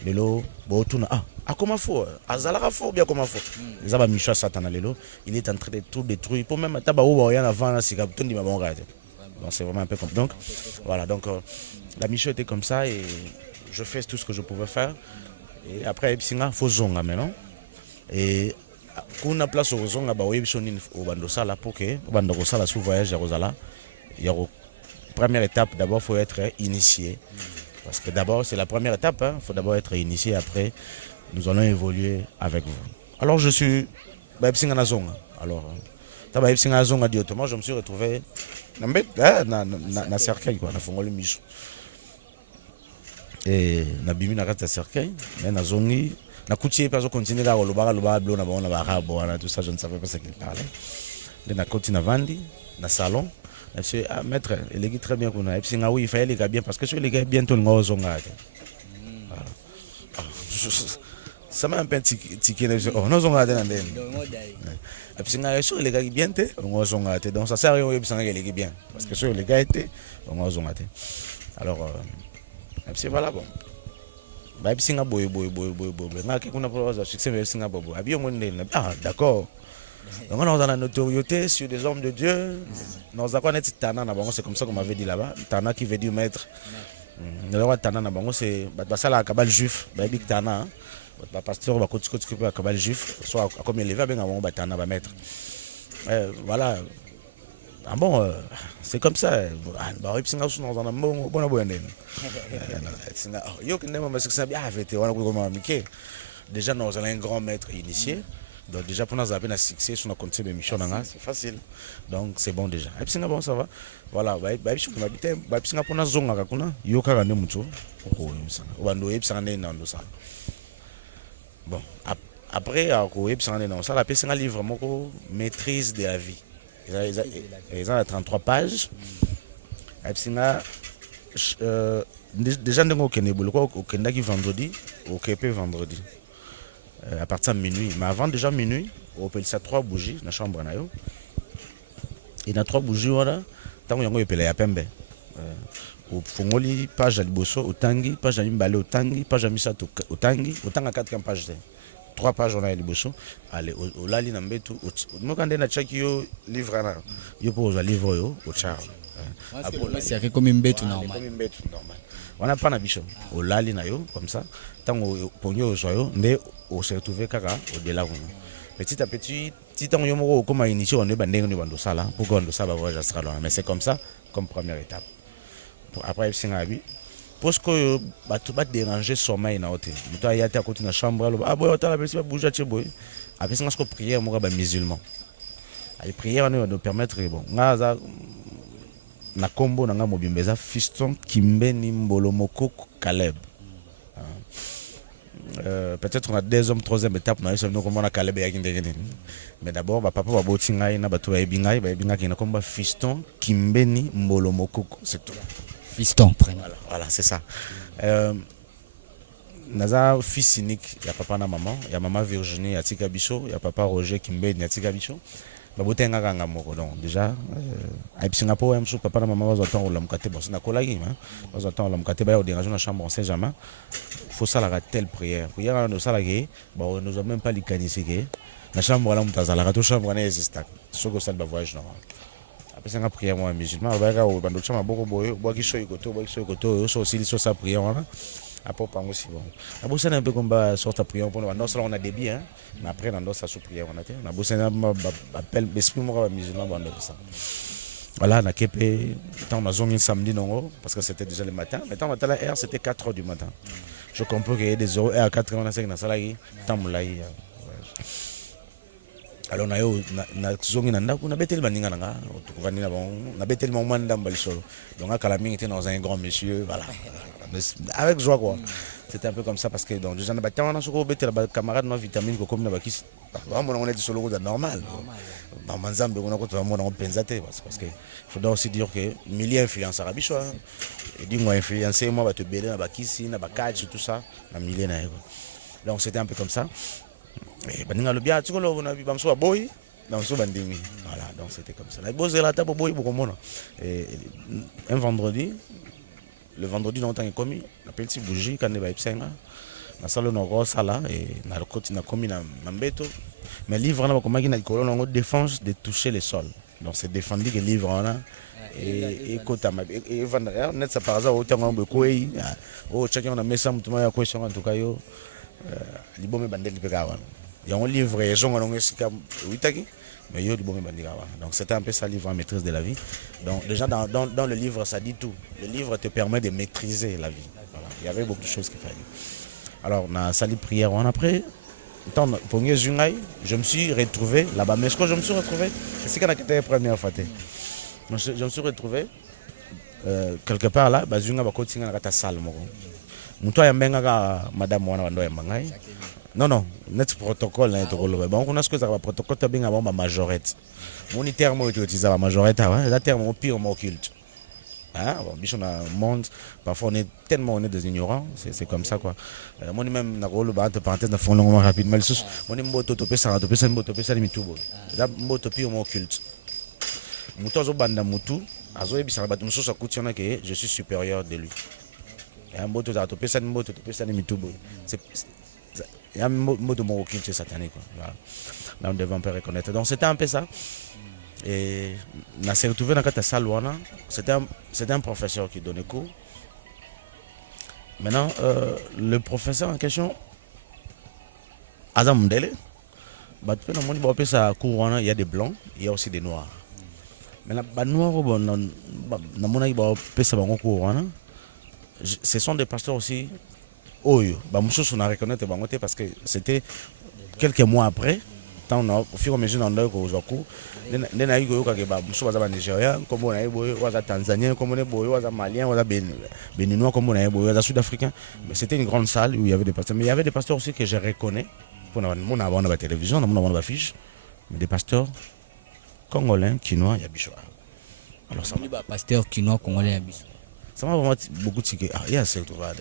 Lelo bo tuna comment faut azalaka faut bien comment faut les aba micha satan lelo il est en train de tout détruire pour même taba o rien avant là c'est capitaine di mabonga donc c'est vraiment un peu comme donc voilà donc la mission était comme ça et je fais tout ce que je pouvais faire et après singa faut zonga maintenant et kuna place au zonga ba webiso nini au bando sala pour que bando ko sala sous voyage à Rosala il y a première étape d'abord faut être initié. Parce que d'abord, c'est la première étape. Il faut d'abord être initié. Après, nous allons évoluer avec vous. Alors, je suis... Alors, je me suis retrouvé dans cercueil, quoi. Dans le miso. Et na bimi na kata cercueil. Mais na zongi... Na koutier, parce qu'on continue là, on va tout ça, je ne savais pas ce qu'il parlait. Na continue à vendre, na salon. Monsieur, maître, il est très bien qu'on a. Oui, il fallait les gars bien parce que sur les gars bientôt nous allons ça m'a un peu tiqué. Oh, nous allons aller. Et puis sur les gars bien, on va donc ça sert à rien de les gars bien parce que sur les gars étaient, on va aller. Alors, c'est voilà bon. Bah, puis boy. N'a qu'on a pas succès mais Singapour. Ah, d'accord. Donc on a la notoriété sur des hommes de Dieu. Nous avons Tana, c'est comme ça qu'on m'avait dit là-bas. Tana qui veut dire maître. Nous avons Tana, c'est la cabale juif. Tana, le pasteur va continuer à la cabale juif. Soit comme il est là, on va Tana va maître. Voilà. Ah bon, c'est comme ça. Déjà, nous avons un grand maître initié. Donc, déjà, pour nous avoir un succès sur notre émission, c'est facile. Donc, c'est bon déjà. Et puis, bon, ça va. Voilà, bon, après, ça a un livre, Maîtrise de la vie. Ils ont 33 pages. Déjà, nous avons vendredi, au KP vendredi. À partir de minuit. Mais avant déjà minuit, on appelle ça 3 bougies dans la chambre. Il y a 3 bougies, voilà. Tant qu'on appelle ya pembe. Au fongoli, page à liboso, au tangi, page à limbale, au tangi, page à misato, au tangi, au tangi à 4 pages. 3 pages on a liboso. Allez, au lali nambetu. Moi quand on a checké yo livre là, yo pose livre yo au char. C'est comme une bête normal. On n'a pas d'habitude. Au lali na yo comme ça. Tant au pogno au soyo, mais on s'est retrouvé kaka au delà. Petit à petit, si tant yo moko comme initié on est bandé on est bando ça là. Pourquoi on ça va voyager ça là. Mais c'est comme ça comme première étape. Après c'est un habit. Parce que tu vas déranger sommeil na hôtel. Tu as été à côté de la chambre. Ah boy, tu as la personne bouger chez boy. Après c'est ce que prière moi ba musulman. Les prières nous permettre bon. Ngaza na kombo na nga mobimbeza fiston Kimbeni Mbolomoko Caleb. Peut-être on a 2 hommes, 3e étape, on a Caleb et mais d'abord, papa va botinga na batu ba ebinga qui na komba fiston Kimbeni Mbolomoko, c'est tout. Fiston, prénom. Voilà, c'est ça. Naza fils unique, il y a papa na maman, il y a maman Virginie, il y a Tika Bicho, il y a papa Roger Kimbeni, il y a Tika Bicho. Babotenga kanga moko donc déjà à Singapour même papa na maman va attendre la mukate bon c'est na kolagi hein va attendre la mukate ba au déranger dans la chambre on sait jamais faut ça la telle prière no ça la que bon nous a même pas likanisi que na chambre là mutaza la to chambre na existe ce que ça le voyage non après c'est une prière moi musulman ba ka o bando chama boko boyo bo ki shoyi koto so aussi so sa prière là après pas aussi bon la bosse un peu comme ba sorte à prière pour nous non on a des biens mais après dans ça sous prière on a la bosse appelle l'esprit moi musulman bon ça voilà na kepe tant ma zone samedi non parce que c'était déjà le matin mais tant matin la heure c'était 4h du matin je comprends qu'il y a des heures à 4h on a 5 dans ça là tant moulai alors na zone na ndako na betel baninga nanga tukuvani bon na betel mo manda mbalisolo donc akala mingi était dans un grand monsieur voilà avec joie quoi. C'était un peu comme ça parce que donc déjà on a sur betel ba camarade no vitamine ko comme na bakis on est solo normal dans manzambe on a ko on penzate parce que faut aussi dire que milieu influence arabicho et dit moi influencer moi ba te belé na bakisi na bakadji tout ça na milieu na donc c'était un peu comme ça et baninga le bien tu ko lo na bamso boy dans ce bandimi voilà donc c'était comme ça la bosse la table boy beaucoup mon et un vendredi le vendredi longtemps commis la petite bougie quand va ipsenga na salle no sala et na le côté na commis na mbeto mais livre na comme qui na colonne en défense de toucher le sol donc c'est défendu que livre là et kota et vendre net ça par hasard autant on be koi oh chacun on a mis ça mutuma ya question en tout cas yo libome bandeli pekawa ya on livre et jongo no esika uitaki mais yo libome bandeli donc c'était un peu ça livre en maîtrise de la vie donc déjà dans le livre ça dit tout le livre te permet de maîtriser la vie voilà. Il y avait beaucoup de choses qu'il fallait alors on a sali prière on après pour je me suis retrouvé là-bas mais ce que je me suis retrouvé c'est quand c'était la première fois je me suis retrouvé quelque part là bazunga bakotinga na kata salle moko muto ya mbenga madame wana ndo ya mangai non net protocole na etokolo ba on a ce que ça va protocole ta benga ba majorette mon terme utilisé la majorette là terme au pire au culte hein bon bichon na monde parfois on est tellement on est des ignorants c'est comme ça quoi moi même na rolo ba entre parenthèses na fond longuement rapidement moi mboto topé ça mboto pesa limitubo là mboto pire au culte muto zo banda mutu azo ebisa ba muso sa kutiona que je suis supérieur de lui et mboto za topesa limitubo c'est il y a un mot de mon culte satanique quoi. Là on devait un peu reconnaître donc c'était un peu ça et on s'est retrouvé dans la salle c'était un professeur qui donnait cours maintenant le professeur en question Azam Mdele il y a des blancs il y a aussi des noirs Mais la noire, ce sont des pasteurs aussi. Oyo, on a reconnu parce que c'était quelques mois après. Au fur et à mesure on a eu Nigérien, comme on a eu Tanzanien, comme on a eu Malien, on a Béninois, comme on a eu Sud-Africain. C'était une grande salle où il y avait des pasteurs. Mais il y avait des pasteurs aussi que je reconnais. On a la télévision, on a la affiche. Des pasteurs congolais, quinois, il y a Bichou. Alors ça m'a pasteur quinois congolais ça m'a vraiment beaucoup tiqué. Ah, il y a ce que tu vas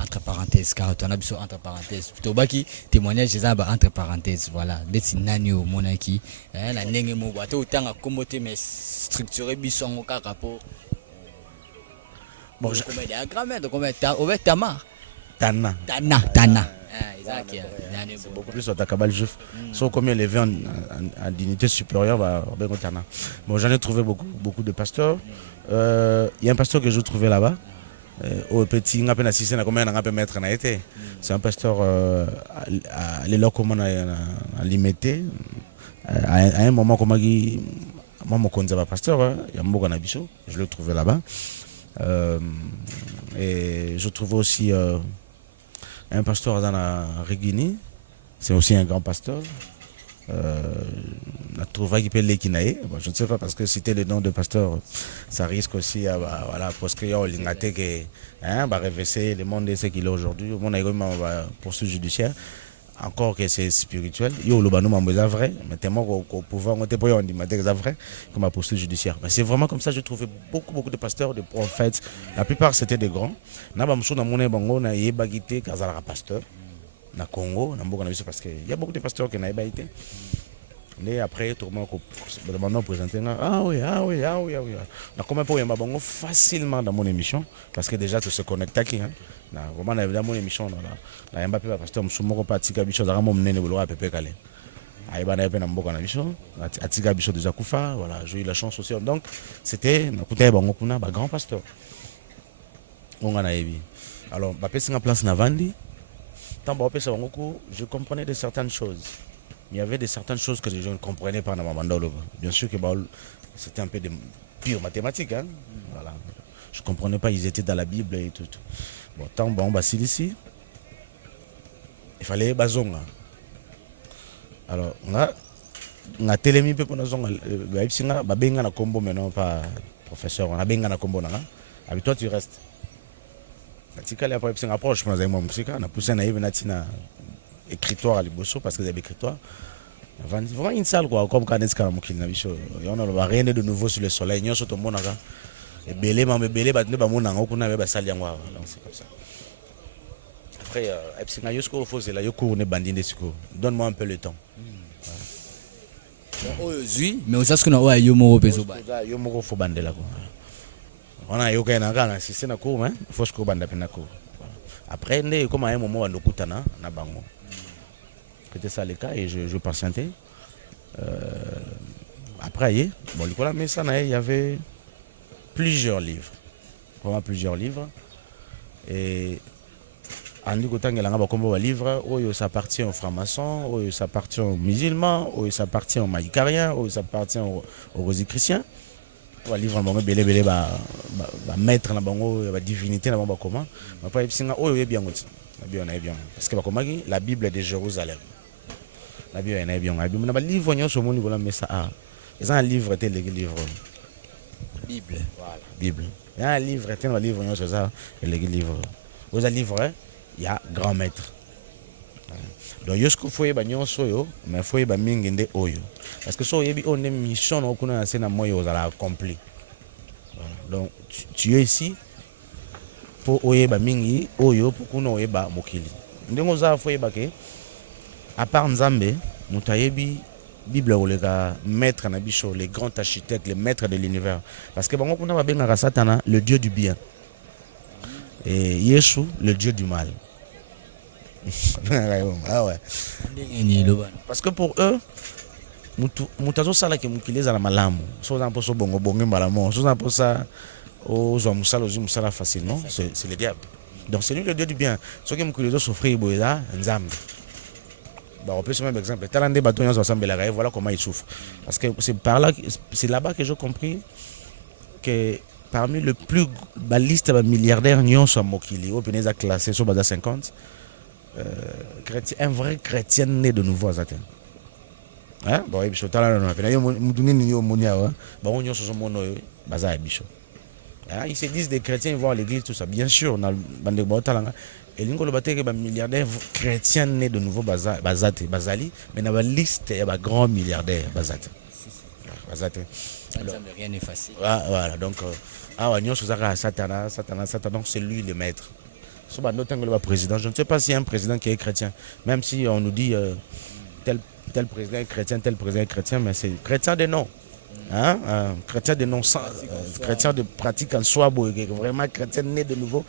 entre parenthèses, car tu as besoin entre parenthèses. Plutôt baki témoignage des entre parenthèses. Voilà, des sinanio monaki. La nenge mo bateau autant à commoter mais structuré bisson au carapo. Bon, je commets des grammaires, donc on met tamar. Tana. C'est beaucoup plus sur ta cabale juif. Sauf comme élevé en dignité supérieure, bon, j'en ai trouvé beaucoup de pasteurs. Il y a un pasteur que je trouvais là-bas. Au petit, c'est un pasteur à l'éloque comme on a limité. À un moment, comme moi, mon conservateur pasteur, il y a un je l'ai trouvé là-bas. Et je trouvais aussi un pasteur dans la Régini, c'est aussi un grand pasteur. La trouvaille qui peut l'équinailler. Bon, je ne sais pas parce que citer le nom de pasteur, ça risque aussi voilà, parce qu'il y a l'ingate qui va réverser le monde de ce qu'il est aujourd'hui. Mon égoïsme va poursuivre judiciaire. Encore que c'est spirituel. Il y a le vrai, mais tellement qu'au pouvoir, on était pas vrai, comme un poursuite judiciaire. Mais c'est vraiment comme ça, j'ai trouvé beaucoup de pasteurs, de prophètes. La plupart c'était des grands. Dans mon église, pasteur. Na Congo, parce qu'il y a beaucoup de pasteurs qui n'ont pas été. Mais après, tout le monde présenté. Ah oui. On a comment pour y facilement dans mon émission, parce que déjà, tu se connectes à qui. Vraiment, dans mon émission, il y a un pasteur qui m'a dit que je suis un peu calé. Voilà, j'ai eu la chance aussi. Donc, c'était un grand pasteur. Alors, je suis en place Navandi. Je comprenais de certaines choses. Il y avait de certaines choses que je ne comprenais pas dans ma mandolo. Bien sûr que c'était un peu de pure mathématiques. Hein? Voilà. Je ne comprenais pas, ils étaient dans la Bible et tout. Bon, tant bon, ici, il fallait bazonga. Alors, on a télémis pour nous. On a combo maintenant, pas professeur. On a benga combo. Avec toi, tu restes. Après, c'est une approche. On a poussé un écritoire à l'Ibosso parce que vous avez écritoire. Vraiment une salle, quoi, comme quand on a rien de nouveau sur le soleil. On a tout le monde. Et belé, mais belé, c'est comme ça. Après, donne-moi un peu le temps. Mais aussi, ce qu'on a eu, on a eu un système de cours, il faut que je cours. Après, comme à un moment, on a bango. C'était ça le cas et je patientais. Après, bon, mais ça, il y avait plusieurs livres. Vraiment plusieurs livres. Et en dit que il livre, ça appartient aux francs-maçons, ça appartient aux musulmans, ça appartient aux maïcariens, ça appartient aux rosicruciens. Le livre va mettre la divinité dans le comment. Parce que la Bible est de Jérusalem. La Bible est bien. Le livre est un livre tel livre. Bible. Voilà, Bible. Il y a un livre tel livre c'est ça le livre. Vous avez livre, il y a grand maître. Donc il faut mais il faut mingi oyo. Parce que on est mission accompli. Donc tu es ici pour oyeba mingi oyo pour qu'on oyeba mokili. Ndenge za faut yebake à part Nzambe, mutayebi Bible olega maître na biso, les grands architectes, les maîtres de l'univers. Parce que bango kuna babenga Satana le dieu du bien. Et Yeshua le dieu du mal. Ah ouais. Parce que pour eux, mutazo sala ke mukili za na malamu. So za mposo bongo bongo malamu. So za mposa o zo musala ozi musala facilement, c'est le diable. Donc c'est lui le dieu du bien. Ce que mukili zo souffrir boza nzambe. on peut se même exemple. Talent des bâtons ensemble la voilà comment ils souffrent. Parce que c'est là-bas que j'ai compris que parmi le plus liste de milliardaires nyons sont mokili, au pénèse classé sur base 50. Un vrai chrétien né de nouveau à Zaten. Hein? Bon, il ils se disent des chrétiens, ils vont à l'église, tout ça. Bien sûr, on a le et l'ingolo baté que milliardaire chrétien né de nouveau bazate bazali, mais dans la liste il y a grand milliardaire bazate. Bazate. Rien n'est facile. Voilà, donc Satana, c'est lui le maître. Le président, je ne sais pas s'il y a un président qui est chrétien, même si on nous dit tel président est chrétien, mais c'est chrétien de nom. Hein? Chrétien de nom, chrétien de pratique en soi, vraiment chrétien né de nouveau.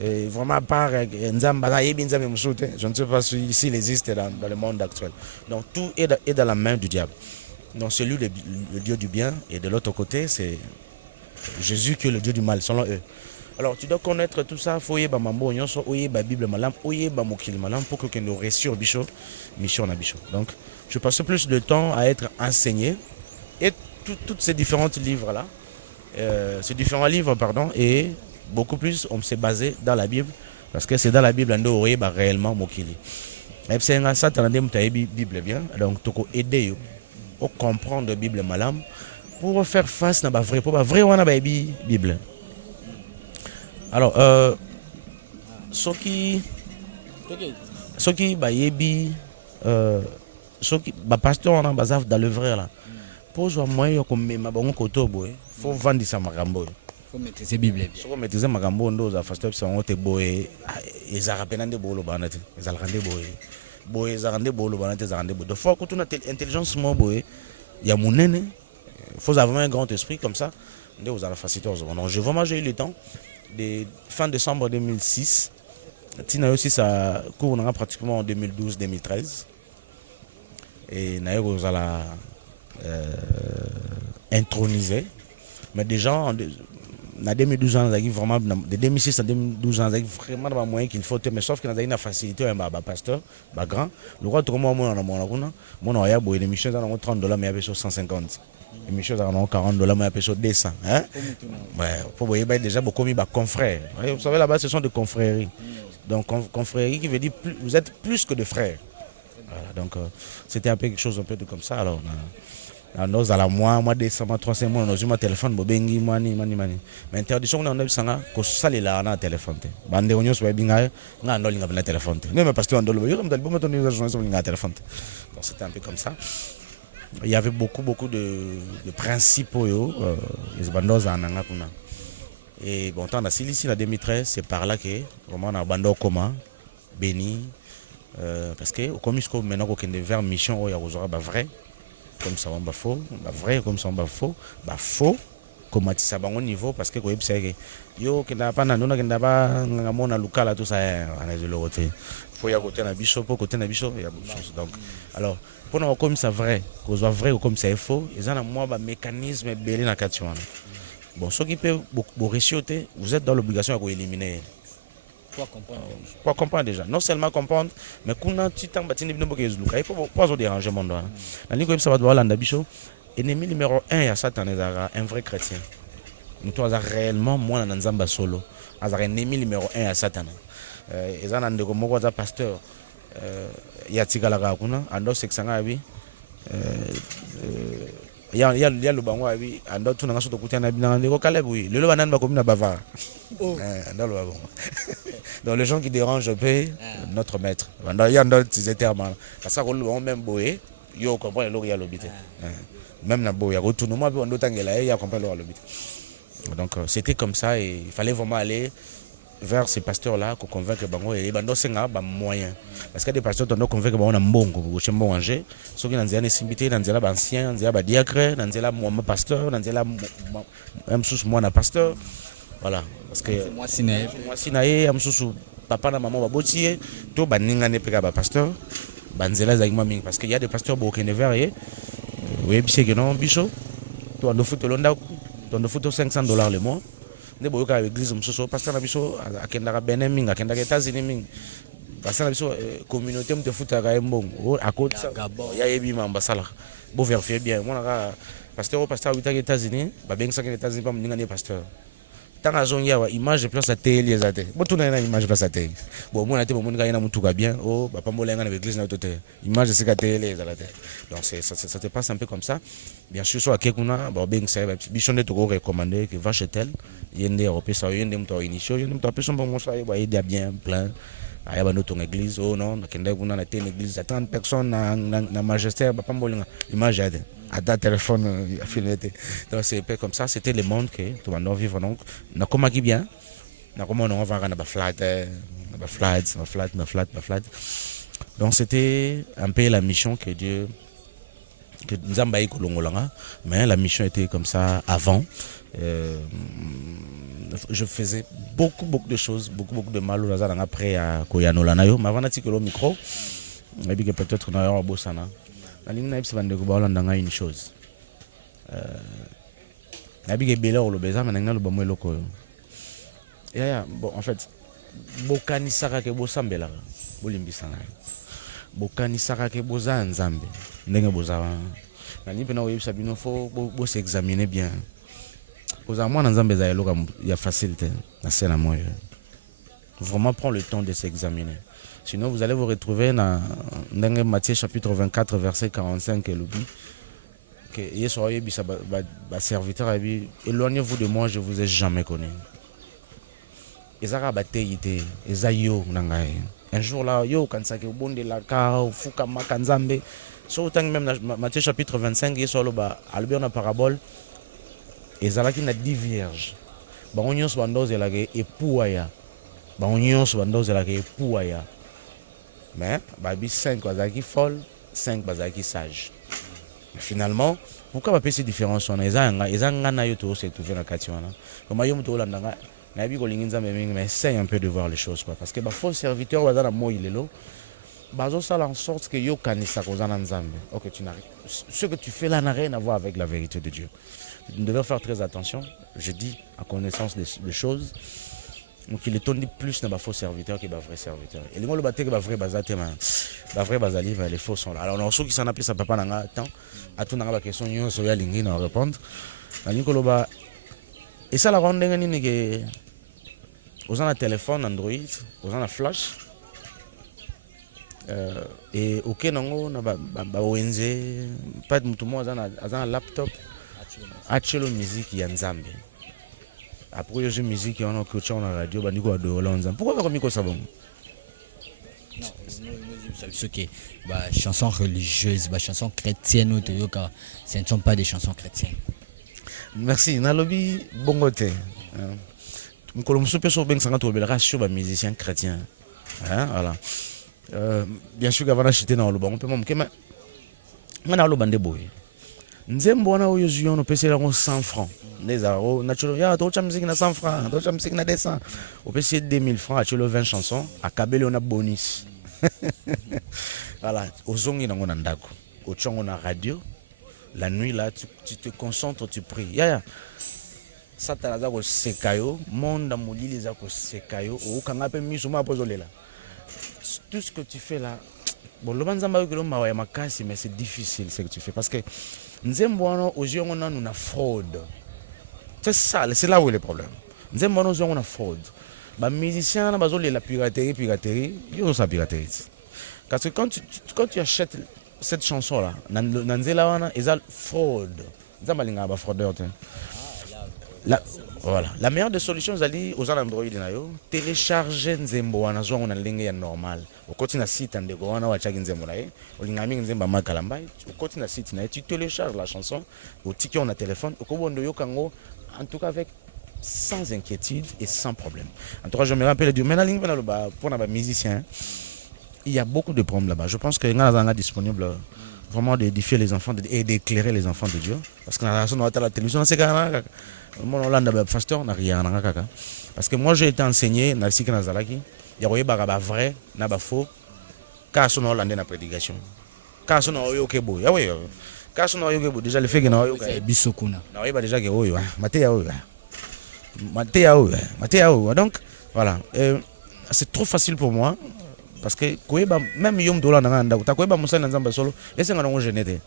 Et vraiment à part je ne sais pas s'il existe dans le monde actuel. Donc tout est dans la main du diable. Donc c'est lui le Dieu du bien, et de l'autre côté c'est Jésus qui est le Dieu du mal selon eux. Alors tu dois connaître tout ça, faut y mambo nyonso, oye ba Bible malam, oye ba mokili malam pour que nous ressions bicho mission na bicho. Donc je passe plus de temps à être enseigné et tous ces différents livres là, et beaucoup plus on s'est basé dans la Bible parce que c'est dans la Bible ando oye ba réellement mokili. Même c'est un ça t'as Bible bien, donc toko aider au comprendre la Bible malam pour faire face na ba vrai, pour ba vrai wana ba Bible. Alors, ce qui bayebi, ce qui pasteur on a bazaf dans le vrai là. Pour jouer moyen comme ma bon côté boy, faut vendre ça magambo. Faut maîtriser Bible. Faut maîtriser magambo ndo za pasteur ça on te boy, ils arapena de bolo banate, ils alrande boy, ils arrande bolo banate, ils arrande boy. De fois que tu as intelligence mo boy, il y a mon nene, faut avoir un grand esprit comme ça, nde vous allez faciliter aux donc j'ai eu le temps. De fin décembre 2006, Tina aussi ça court pratiquement en 2012-2013 et Naïro a intronisé, mais déjà en 2012 vraiment de 2006 à 2012 vraiment dans moyen qu'il faut, mais sauf qu'il y a une facilité un pasteur grand le roi tout moi on a une émission dans $30 mais avec 150. Émission à $40 mais à peso 200 hein. Ouais, pour voyez déjà beaucoup mis confrères. Vous savez là-bas ce sont des confréries. Donc confrérie qui veut dire vous êtes plus que des frères. Voilà, donc c'était un peu quelque chose un peu comme ça. Alors nous à la mois décembre 3-5 mois on a eu mon téléphone bobengi mani. Mais interdiction on a eu ça ko sali là na téléphone. Bande onyo so binga nga no linga na téléphone. Même parce que on doit le comme bon ton usage sur linga téléphone. Donc c'était un peu comme ça. Il y avait beaucoup de principes les bandos en Angapuna. Et bon, tant ici la 2013, c'est par là que vraiment on a bando coma, béni, parce que comme il maintenant qu'on est vers mission, il y a vrai, comme ça on va faux, vrai comme ça on va faux, comme ça va au niveau parce que quoi c'est que yo qui n'a pas nanona qui n'a pas ngamona lukala tout ça on est de l'autre côté. Faut y a côté na biso, pour côté na biso, il y a beaucoup de choses. Donc alors pour nous comme ça vrai, qu'on soit vrai ou comme ça est faux, ils ont moi un mécanisme belé na katiwana. Bon, ce qui peut beaucoup réussir, vous êtes dans l'obligation de éliminer. Pour comprendre déjà. Non seulement comprendre, mais quand tu t'en bâtis, il faut pas déranger mon doigt. La ligne comme ça va devoir l'anda bicho. Ennemi numéro 1 il y a Satan, un vrai chrétien. Nous tous réellement moi dans Nzamba solo. Un ennemi numéro 1 à Satan. Ils ont un de comme pasteur. Il y a Tigalaga kuna, ando seksanga bi. Il y a le bango abi, ando tout n'anga soto kutia na bina ndeko Caleb oui. Le banan ba komina bavard. Ando le bon. Donc les gens qui dérangent peu notre maître. Ando y ando tizéterment. Parce que le même boé, yo comprend le ya lobité. Même na boya retournement puis ando tangela ya comprend le lobité. Donc c'était comme ça et il fallait vraiment aller vers ces pasteurs-là pour convaincre bango et bando senga ba moyen parce que des pasteurs doivent convaincre bango na mbongo ko chembo anje so ki nanzela ne simbité nanzela ba ancien nanzela ba diacre nanzela mo pasteur nanzela même sous moi na pasteur voilà parce que moi sinaye am sous papa na maman ba botier to ba ninga ne peka ba pasteur banzela za mingi parce que il y a des pasteurs bo kene vers et oui c'est que non bicho to ando futo londa to ando futo $500 le mois ne boyoka l'église msoso pasteur na biso akendaka Benin mingi akendaka États-Unis mingi basala biso communauté mte futaka ye mbongo akotisa ya yebi ma basala bo vérifier bien monaka pasteur awitaki États-Unis babengisaki États-Unis pa moninga ne pasteur tanga zongi awa image place à télé eza te botuna na image place à télé bon mona te moninga na mutuka bien oh bapambola nga na église na tote image c'est ka télé eza la te donc ça te passe un peu comme ça bien sûr so akekuna ba bengisa bichonde to ko recommander que va chez tel yende européen yende mto initio yende mto apesa mbongo ça ba aider bien plein aya bano ton église oh non nakenda kuna na te église à 30 personnes na magistère bapambola image ade à ta téléphone affilié. Donc c'est un peu comme ça, c'était le monde que tout le monde vivre donc na comment qui bien na comment on va na flat donc c'était un peu la mission que Dieu que nous avons baillé kolongolanga mais la mission était comme ça avant je faisais beaucoup de choses beaucoup de mal au hasard après à koyanola nayo mais avant d'attirer micro et puis peut-être na yo bosana une chose. Bon, en fait, bokani sarake bosambela bolimbisana bokani sarake boza nzambe ndenge boza nani pena oyebisa bino fo bo s'examiner bien boza mwana nzambe za eloka ya facilité na sena moyo vraiment prendre le temps de s'examiner. Sinon, vous allez vous retrouver dans Matthieu chapitre 24, verset 45, que serviteur éloignez-vous de moi, je ne vous ai jamais connu. Un jour là, même Matthieu chapitre 25, il y a une parabole, il y a 10 vierges. Mais babi 5 bazaki folle, 5 bazaki sage. Finalement, pourquoi pas ces différences on ezanga na yoto c'est tout na katiwana. Comme yo muto landanga na bi ko linginza mais essaye un peu de voir les choses quoi parce que ba faux serviteur bazana mo ilelo bazo sala en sorte que yo kanisa kozana nzambe. OK, tu n'arrives. Ce que tu fais là n'a rien à voir avec la vérité de Dieu. Nous devons faire très attention, je dis à connaissance des choses. Donc il est tourné plus dans les faux serviteurs que les vrais serviteurs. Et les gens qui sont vrais bazatema, les vrais bazali, les faux sont là. Alors on a ceux qui s'en appellent ça papa nanga temps, à tout nanga question nyo so ya lingi na répondre. Na nikoloba et ça la ronde ngani ni que aux un téléphone Android, aux un flash et OK nango na ba ONG, pas de mutumo azana laptop, achelo musique ya nzambe. Après, j'ai musique, on a coaché en radio, pourquoi on a mis ça bon? Non, ce qui est chansons religieuses, chansons chrétiennes, ce ne sont pas des chansons chrétiennes. Merci. Nalobi bongote. Sur musicien chrétien. Voilà. Bien sûr, avant d'acheter dans le bon, on peut m'en nzembo wana oyo zion opesi la 100 francs nezaro naturel ya to musique na 100 francs to musique na 200 opesi 2000 francs achelo 20 chansons akabeli on a bonus voilà ozongi nango na ndako ochongo na radio la nuit là tu te concentres tu pries ya satana za ko sekayo monde molili za ko sekayo o kanga pe miso ma pozolela tout ce que tu fais là bon le banzamba yo kelomba ya makasi mais c'est difficile ce que tu fais parce que nzembo aux yeux on a une fraude. C'est ça, c'est là où est le problème. Nzembo aux yeux on a fraude. Bah musicien na bazo la piraterie, yo sa piraterie. Parce que quand tu achètes cette chanson là, nanzela wana ezal fraude. Nzambalinga ba fraudeur. Voilà, la meilleure des solutions zali aux Android na yo, télécharger nzembo wana zo on a lingue ya normal. Au côté na site ndeko wana wa chaki nzembo na ye, olingami nzemba makalamba, au côté na site na tu télécharges la chanson au ticket on a téléphone, au kobondo yo kango en tout cas avec sans inquiétude et sans problème. En tout cas, je me rappelle du mais la ligne pour les musiciens, il y a beaucoup de problèmes là-bas. Je pense que y disponible vraiment d'édifier les enfants et d'éclairer les enfants de Dieu parce que la télévision c'est parce que moi j'ai été enseigné dans le cycle nazalaki il y a vrai na ba faux car son hollandais na prédication car son oyokebo ya oui car son oyokebo déjà le fait que na oyoka bisokuna na oyeba déjà que oyo matéa donc voilà c'est trop facile pour moi parce que koyeba même yom dola na ndako ta koyeba musana nzamba solo esenga nango genete.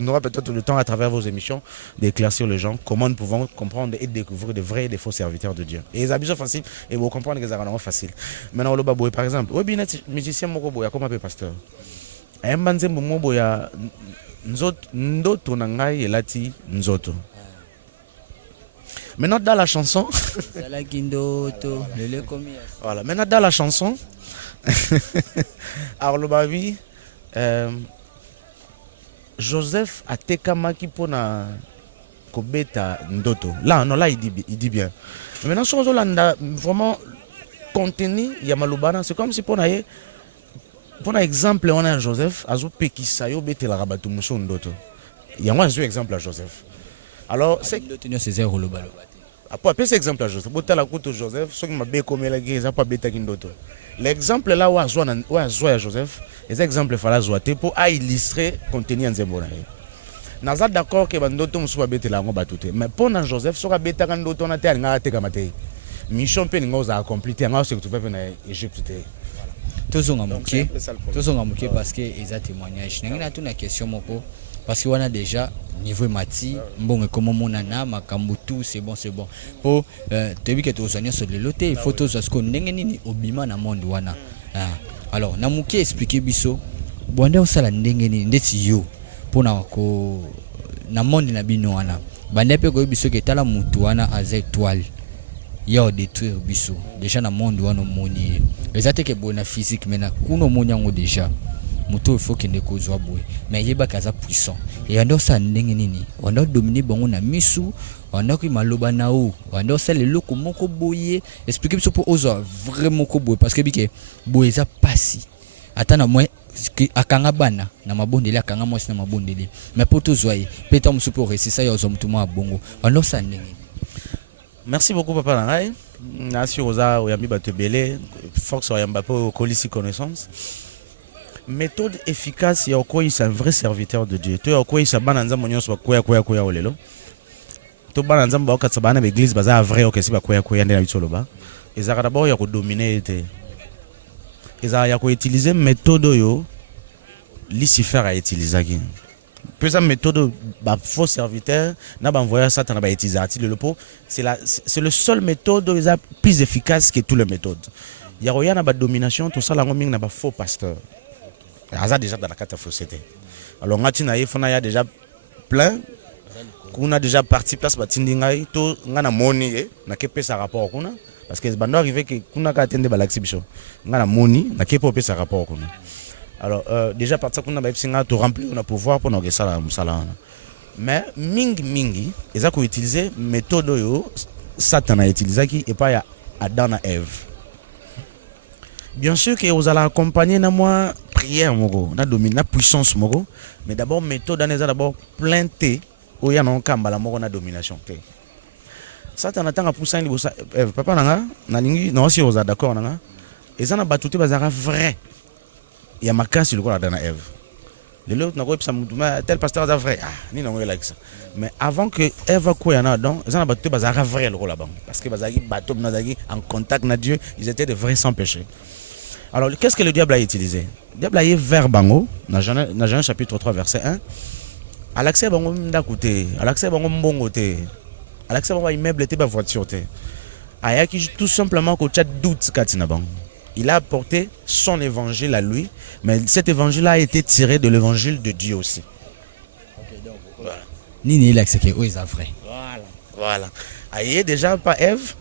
On aura peut-être le temps à travers vos émissions d'éclaircir les gens comment nous pouvons comprendre et découvrir de vrais et des faux serviteurs de Dieu. Et les habits sont faciles et vous comprenez que ça rend facile. Maintenant le baboy par exemple, oui bien musicien moko boya comme appelé pasteur. Un banzembo mo boya ndoto na ngai elati nzoto. Maintenant dans la chanson voilà, maintenant dans la chanson alors le bavi Joseph a tekamaki pona kobeta ndoto. Là non là il dit bien. Mais maintenant sur Zolanda vraiment contenu ya malubana c'est comme si pona exemple on a Joseph azo pekisa yo betela rabatu muso ndoto. Il y a moi un exemple à Joseph. Alors c'est Césaire Olobalo. Après cet exemple à Joseph, botala kuto Joseph, ce qui m'a bien comme la guerre, ça pas bêta kindoto. L'exemple là où à Joseph, les exemples fallait zoiter pour illustrer contenu en zembona. Naza d'accord que bandoto musuba bêta la ngo batute, mais pour Joseph, sera bêta kandoto na te nga te kamate. Mission pe ngoza accompli te nga se que tu fais na Égypte te. Tozonga muke parce que les témoignages. N'engena tu na question moko. Parce qu'on a déjà niveau mati, bon comme mon nana, makambutu, c'est bon. Pour te dire que tu as sur le lote, il faut tous ce qu'on n'engeni obima na monde wana. Alors, namuki expliquer biso, bonde osala n'engeni ndeti yo, pour na ko na monde na bino wana. Bande pe ko biso ke tala mutu wana az étoile. Ya détruire biso. Déjà na monde wana moni. Les attaques bona physique mais na kuno moni yango déjà. Moto il faut qu'il ne cause boy mais il est kaza puissant et ando sa ndenge nini on a dominé bango na misu on a ki maloba na o on a ça le loko moko boyer expliquer biso pour ozo vraiment ko boy parce que bike boy za pasi atana moi akanga bana na mabondeli akanga moi na mabondeli mais pour to zoyer peut-être musu pour réussir ça yo zo mutuma bongo on a ça ndenge. Merci beaucoup papa Nangai na sur oza oyambi batebele force oyamba po kolisi connaissance. Méthode efficace ya okoyi c'est un vrai serviteur de Dieu. To okoyi sa bananza monyoso koya olelo. To bananza mba okatsa bana l'église baza vrai okesi ba koya ndela bitoloba. Ezaka d'abord ya ko dominer ete. Ezaka ya ko utiliser méthode yo Lucifer a utilisé qui. Puis sa méthode ba faux serviteur na ba envoyer Satan na ba utiliser le pot, c'est le seul méthode plus efficace que toutes les méthodes. Ya roya na ba domination tout ça la ngoming na ba faux pasteur. Aza déjà dans la carte société. Alors ngatina yefona ya déjà plein. Kuna déjà parti place batindi ngai to ngana moni na kepe sa rapport kuna parce que bando arrivé que kuna ka atteindre ba l'exhibition. Ngana moni na kepe pe sa rapport kuna. Alors déjà parti kuna ba epsinga to remplir on a pouvoir pour nous ça musala. Mais mingi ils ko utiliser méthode yo Satan a utilisé qui et pas ya Adam et Ève. Bien sûr que vous allez accompagner na moi prière moko na domine na puissance moko mais d'abord méthode dans d'abord plainté ou ya non kamba la moko na domination te ça t'en attend à pousser ni papa nanga na lingi non si vous êtes d'accord nanga et ça na batute bazara vrai ya makasi le ko la na Ève le l'autre na ko pisa mutuma tel pasteur est vrai ni non like ça mais avant que Ève ko ya na donc ça na batute bazara vrai le ko la banque parce que bazaki bateau na zaki en contact na Dieu ils étaient de vrais sans péché. Alors, qu'est-ce que le diable a utilisé? Le diable a eu vers Bango, dans Jean chapitre 3, verset 1. À l'accès Bango d'akouté, à l'accès Bango mbongoté, à l'accès Bango immeuble était voiture. Tout simplement qu'au chat doute Katina Bango. Il a apporté son évangile à lui, mais cet évangile a été tiré de l'évangile de Dieu aussi. Voilà. Nini l'accès que est vrai. Voilà. Aïe déjà pas Ève.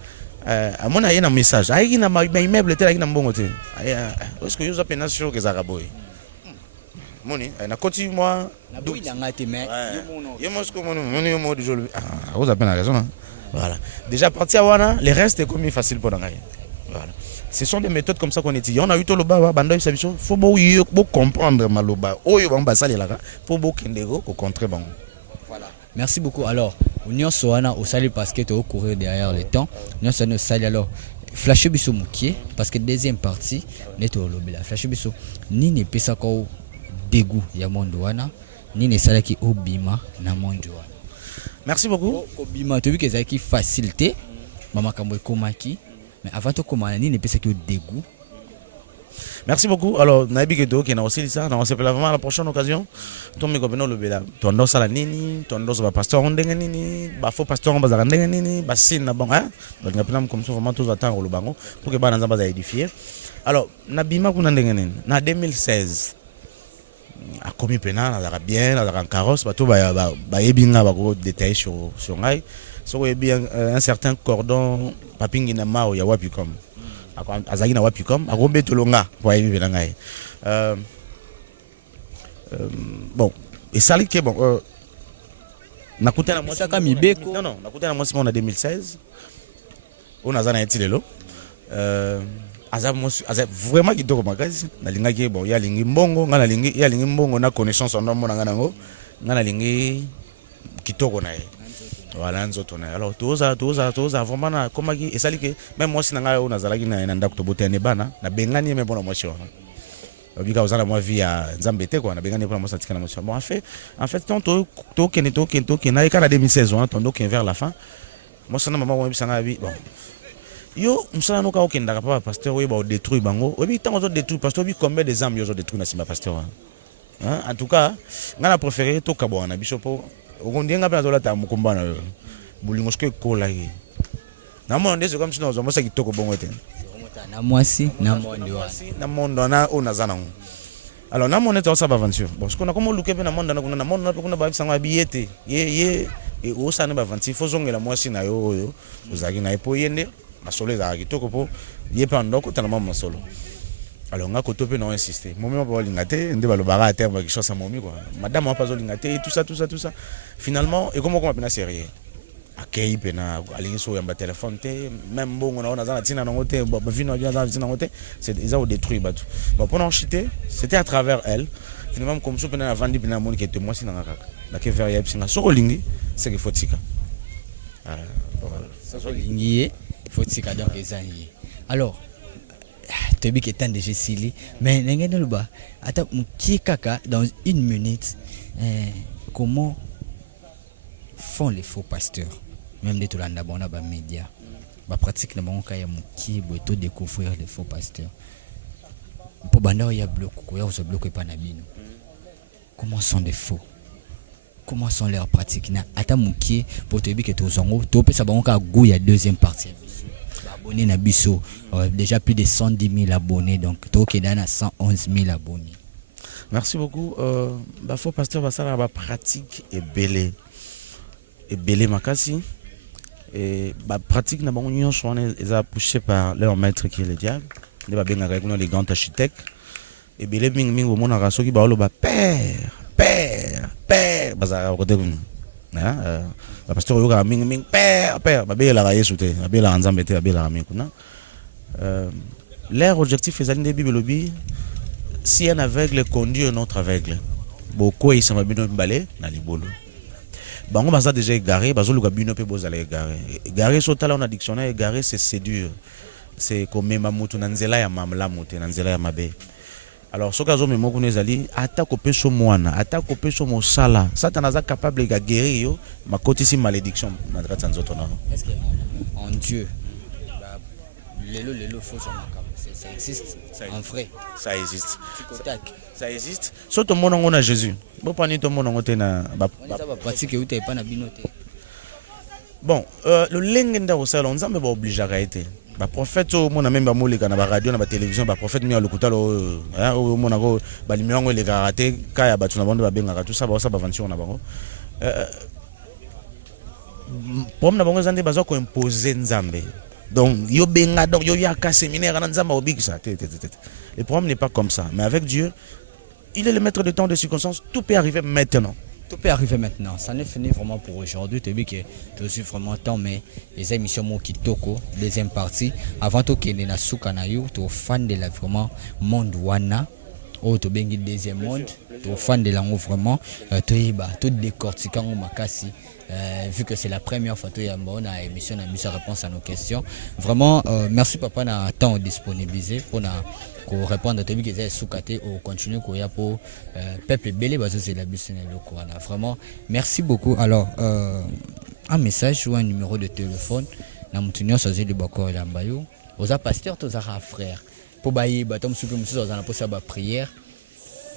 À mon avis, un message. Aïe, na ma immeuble était là, na mbongote. Est-ce que vous avez sûr que ça va boy? Moni, na continue moi. Na boy na ngate mais. Yo ce que moni mo de joli. Ah, vous avez raison. Voilà. Déjà parti à wana, les restes est comme facile pour ngai. Voilà. Ce sont des méthodes comme ça qu'on étudie. On a eu tout le bas, bando il faut beaucoup comprendre maloba. Oyo bamba sali là, faut beaucoup kendego ko contrer bango. Voilà. Merci beaucoup. Alors, Union Soana au salut parce que tu as couru derrière le temps. Union Soana au salut alors. Flashe biso mukie parce que deuxième partie n'est au lobby là. Flashe biso ni ne pesa ko dégoût ya mondo wana ni ne sala ki obima na mondo wana. Merci beaucoup. Obima tu vu que ça qui facilité mama kambo komaki mais avant de commencer ni ne pesa ki dégoût Merci beaucoup. Alors, Naïbi Keto, qui est aussi ça, on se vraiment à la prochaine occasion. Tout le monde le béla. Tondo Salanini, Tondo va pasteur Ndenganini, faux pasteur Ndenganini, Bassin, bon, hein. Donc, il y a plein de comme ça, vraiment tous attendre le bango pour que Bananza va édifier. Alors, Nabima Kunandenganin, en 2016, a commis pénal, on a bien, on a un carrosse, tout va bien détailler sur Ngai. So, il y a un certain cordon, Papingina Mao, il y a Wapicom. Azagi na Wapicom, a Rombe Tolonga, pour y vivre là. Bon, et ça, c'est bon. Nakute na mwasi Saka mibeko. Non, nakute na mwasi en 2016. On a zana yeti lelo. Azab vraiment kitoko makasi. Nalinga ki bon, ya lingi mbongo, ngana lingi, ya lingi mbongo na connaissance en homme na ngana ngo. Ngana lingi kitoko na ye. Voilà, nzoto na. Alors toza vraiment na komaki et ça que même moi si nanga on azalaki na ndako to bote ne bana, na bengani me bona mwasi wana. Obika ozala moi via Nzambete quoi, na bengani pour moi satika na mwasi. Bon en fait to kena et kana 2016 on tondo ken vers la fin. Moi sana maman moi bisanga bi bon. Yo musala no ka okenda ka papa pasteur we ba détruire bango. Obi tango zo détruire pasteur bi combien des âmes yo zo détruire na sima pasteur. Hein? En tout cas, ngana préféré to kabona bisopo. Okondenga pe nazola ta mukumba na yo. Bulingo ske kola yi. Na mo ndezo comme si nous avons ça qui toko bongo eten. Na mwasi na mondo wa. Na mondo na ona zana. Alors na mo neta ça va aventure. Bon, ce qu'on a comme luke pe na mondo na mondo na pe kuna ba sanga biete. Ye et o ça na ba aventure fo zongela mwasi na yo yo. Ozaki na epo yende. Masolo za kitoko po. Ye pe ndoko tana mama solo. Alors nga koto pe non insister. Momi ma ba lingate nde ba lo bara terre ba kisho sa momi quoi. Madame ma pas zo lingate tout ça. Finalement et comment on appelle sérieux. Akei pena alingi so yamba téléphone te même bongo na za tina na ngote ba vino ya za tina ngote c'est ils ont détruit batu. Bon pendant chiter, c'était à travers elle. Finalement comme so pena na vandi pena moni qui était moi si na kaka. Na ke vers yep singa so lingi c'est que faut tika. Voilà. So lingi faut tika donc ezali. Alors Tobi qui est en déjà silly mais n'engene le bas ata mki kaka dans une minute comment font les faux pasteurs même de tout l'anda bon ba média ba pratique na bango kaya mki boto découvrir les faux pasteurs pour banda ya bloc ko ya se bloquer pas na bino comment sont les faux comment sont leurs pratiques na ata mki pour Tobi que to zongo to pesa bango ka goût ya deuxième partie abonnés na biso déjà plus de 110 000 abonnés donc Tokeda na 111 000 abonnés. Merci beaucoup. Faux pasteur va ça la pratique et belé makasi et pratique na bango nyonso on est poussé par leur maître qui est le diable. Ne ba benga avec les grands architectes et belé ming au mona raso ki ba lo ba père baza côté comme la pasteur yoga ming père babé la yesu te babé la nzambe te babé la mikuna leur objectif est d'aller bible lobby si un aveugle conduit un autre aveugle beaucoup ils sont bino balé na libolo bango baza déjà égaré bazo luka bino pe bozala égaré so tala on a dictionnaire égaré c'est séduire c'est comme mamutu na nzela ya mamla mutu na nzela ya mabe. Alors ce cas où même on ezali attaque au so mwana attaque au so mosala Satan est capable de guérir yo ma côté malédiction na kati nzoto na. Est-ce que en Dieu lelo faux ça existe en vrai ça existe ça existe surtout mon nom na Jésus bon pas ni to mon nom te na ba pratique ou te pas na binote. Bon le lengenda au salon nzambe ba obligé à été ba prophète au mona même ba moleka na ba radio na ba télévision ba prophète mi alokuta lo au mona ko ba limango le karaté kaya ba tuna bande ba benga tout ça ba aventure na bango pom na bango zande bazo ko imposer nzambe donc yo benga donc yo yaka séminaire na nzamba obikisa le problème n'est pas comme ça mais avec Dieu il est le maître de temps de circonstances tout peut arriver maintenant. Tout peut arriver maintenant. Ça n'est fini vraiment pour aujourd'hui. Tu as vu que tu as vraiment temps, mais les émissions Mokitoko, deuxième partie. Avant tout, tu es fan de la vraiment monde Wana. Tu es deuxième monde. Tu es fan de la vraiment. Tu es tout décortiquant au Makasi. Vu que c'est la première fois que tu as une émission, une réponse à nos questions. Vraiment, merci papa na temps disponibilisé pour répondre à tes questions et soukaté ou continuer pour peuple belé parce que c'est la mission le vraiment merci beaucoup. Alors un message ou un numéro de téléphone na mutunyo sozi de bako la mbayo aux pasteur tous à frère po bayeba to musupe mususu azana po saba prière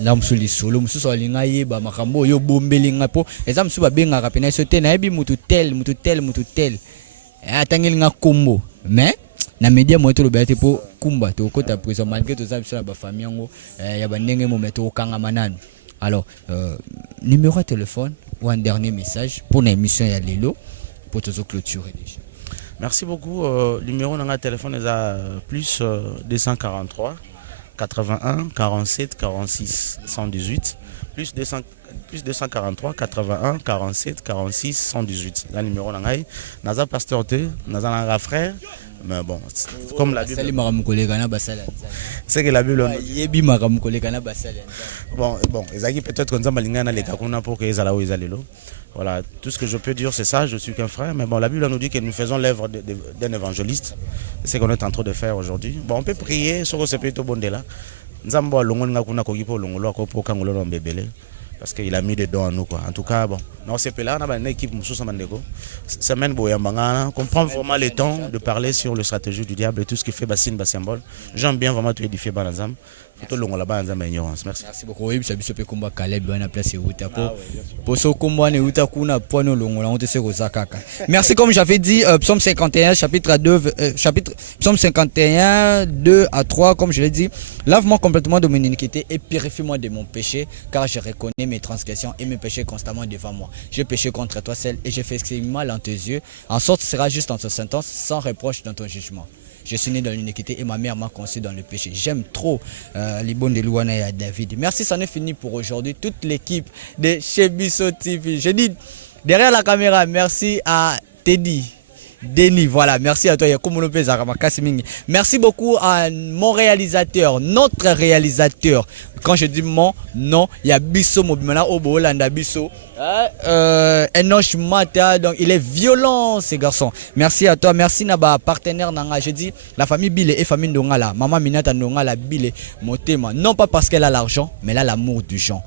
na musuli solo mususu alinga yeba makambo yo bombelinga po eza musuba benga kapena sote na yebi mutu tel atangeli nga kombo mais na media moto lobete po kumba to kota prison malgré to za biso na ba famille ngo ya bandenge mo meto kanga manano. Alors numéro de téléphone ou un dernier message pour l'émission ya lelo pour te clôturer déjà. Merci beaucoup. Numéro de téléphone est à plus 243 81 47 46 118 plus 243 81 47 46 118. Le numéro de Naza pasteur T, Naza Nanga frère. Mais bon, comme la Bible. C'est que la Bible. Bon, Ezaki peut-être qu'on a malingana les kakuna pour que Ezala ou Ezalelo. Voilà, tout ce que je peux dire c'est ça, je suis qu'un frère, mais bon, la Bible nous dit que nous faisons l'œuvre d'un évangéliste. C'est ce qu'on est en train de faire aujourd'hui. Bon, on peut prier sur ce petit bondela. Nzambo longo ngakuna kogipo longo loko po kangolo mbebele. Parce qu'il a mis des dons en nous quoi. En tout cas, bon, non c'est là, on a une équipe Moussousa Mandego. Semaine Boyambangana, on prend vraiment le temps de parler sur la stratégie du diable et tout ce qui fait bassine symbole. J'aime bien vraiment tout édifier Banazam. Merci beaucoup. Oui, ça biso pe komba Caleb bana place uta po. Poso komba ne uta kuna pono longola on te se kaka. Merci comme j'avais dit psaume 51 chapitre 2 psaume 51 2 à 3 comme je l'ai dit, lave-moi complètement de mon iniquité et purifie-moi de mon péché car je reconnais mes transgressions et mes péchés constamment devant moi. J'ai péché contre toi seul et j'ai fait ce qui est mal en tes yeux. En sorte tu seras juste dans ta sentence sans reproche dans ton jugement. Je suis né dans l'iniquité et ma mère m'a conçu dans le péché. J'aime trop les bons de Louana et à David. Merci, ça n'est fini pour aujourd'hui. Toute l'équipe de chez Bisso TV. Je dis derrière la caméra, merci à Teddy. Denis, voilà, merci à toi. Merci beaucoup à mon réalisateur, notre réalisateur. Quand je dis mon nom, il y a Bisso Mobimana Obolanda Bisso. Enoch Mata, donc il est violent ces garçons. Merci à toi, merci Naba, partenaire Nanga. Je dis la famille Bile et famille Ndongala. Maman Minata Ndongala Bile Motema. Non pas parce qu'elle a l'argent, mais elle a l'amour du gens.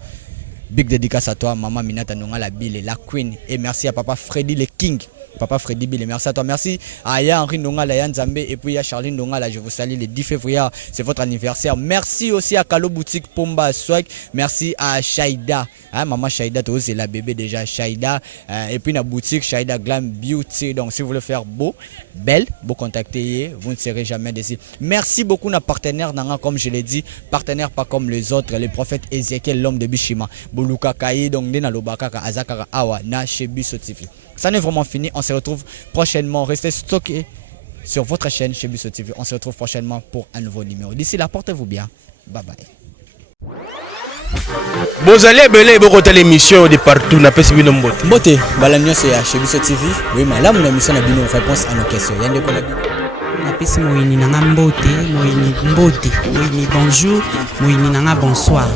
Big dédicace à toi, Maman Minata Ndongala Bile, la queen. Et merci à papa Freddy le King. Papa Freddy Bile, merci à toi. Merci à Aya Henri Ndongala, Yann Zambé et puis à Charline Ndongala. Je vous salue le 10 février, c'est votre anniversaire. Merci aussi à Kalo Boutique Pomba Swag. Merci à Shaida. Hein, maman Shaida, toi c'est la bébé déjà Shaida. Et puis la boutique Shaida Glam Beauty. Donc si vous voulez faire beau, belle, beau contacter, vous ne serez jamais déçus. Merci beaucoup à partenaire Nanga, comme je l'ai dit, partenaire pas comme les autres, les prophètes Ézéchiel, l'homme de Bishima, Boluka Kaye, donc Nena Lobakaka, Azakara Awa, Na chez Bisso TV. Ça n'est vraiment fini, on se retrouve prochainement. Restez stockés sur votre chaîne chez Bisso TV. On se retrouve prochainement pour un nouveau numéro. D'ici là, portez-vous bien. Bye bye. Vous allez belé beaucoup l'émission de partout na pesi bino mbote. Mbote, balamio c'est chez Bisso TV. Oui, madame, la mission a bien une réponse à nos questions. Yande kola bi. Na pesi moyini nanga mbote, moyini bonjour, moyini nanga bonsoir.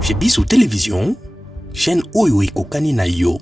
Chez Bisso Télévision, chaîne Oyo Ekokani na yo.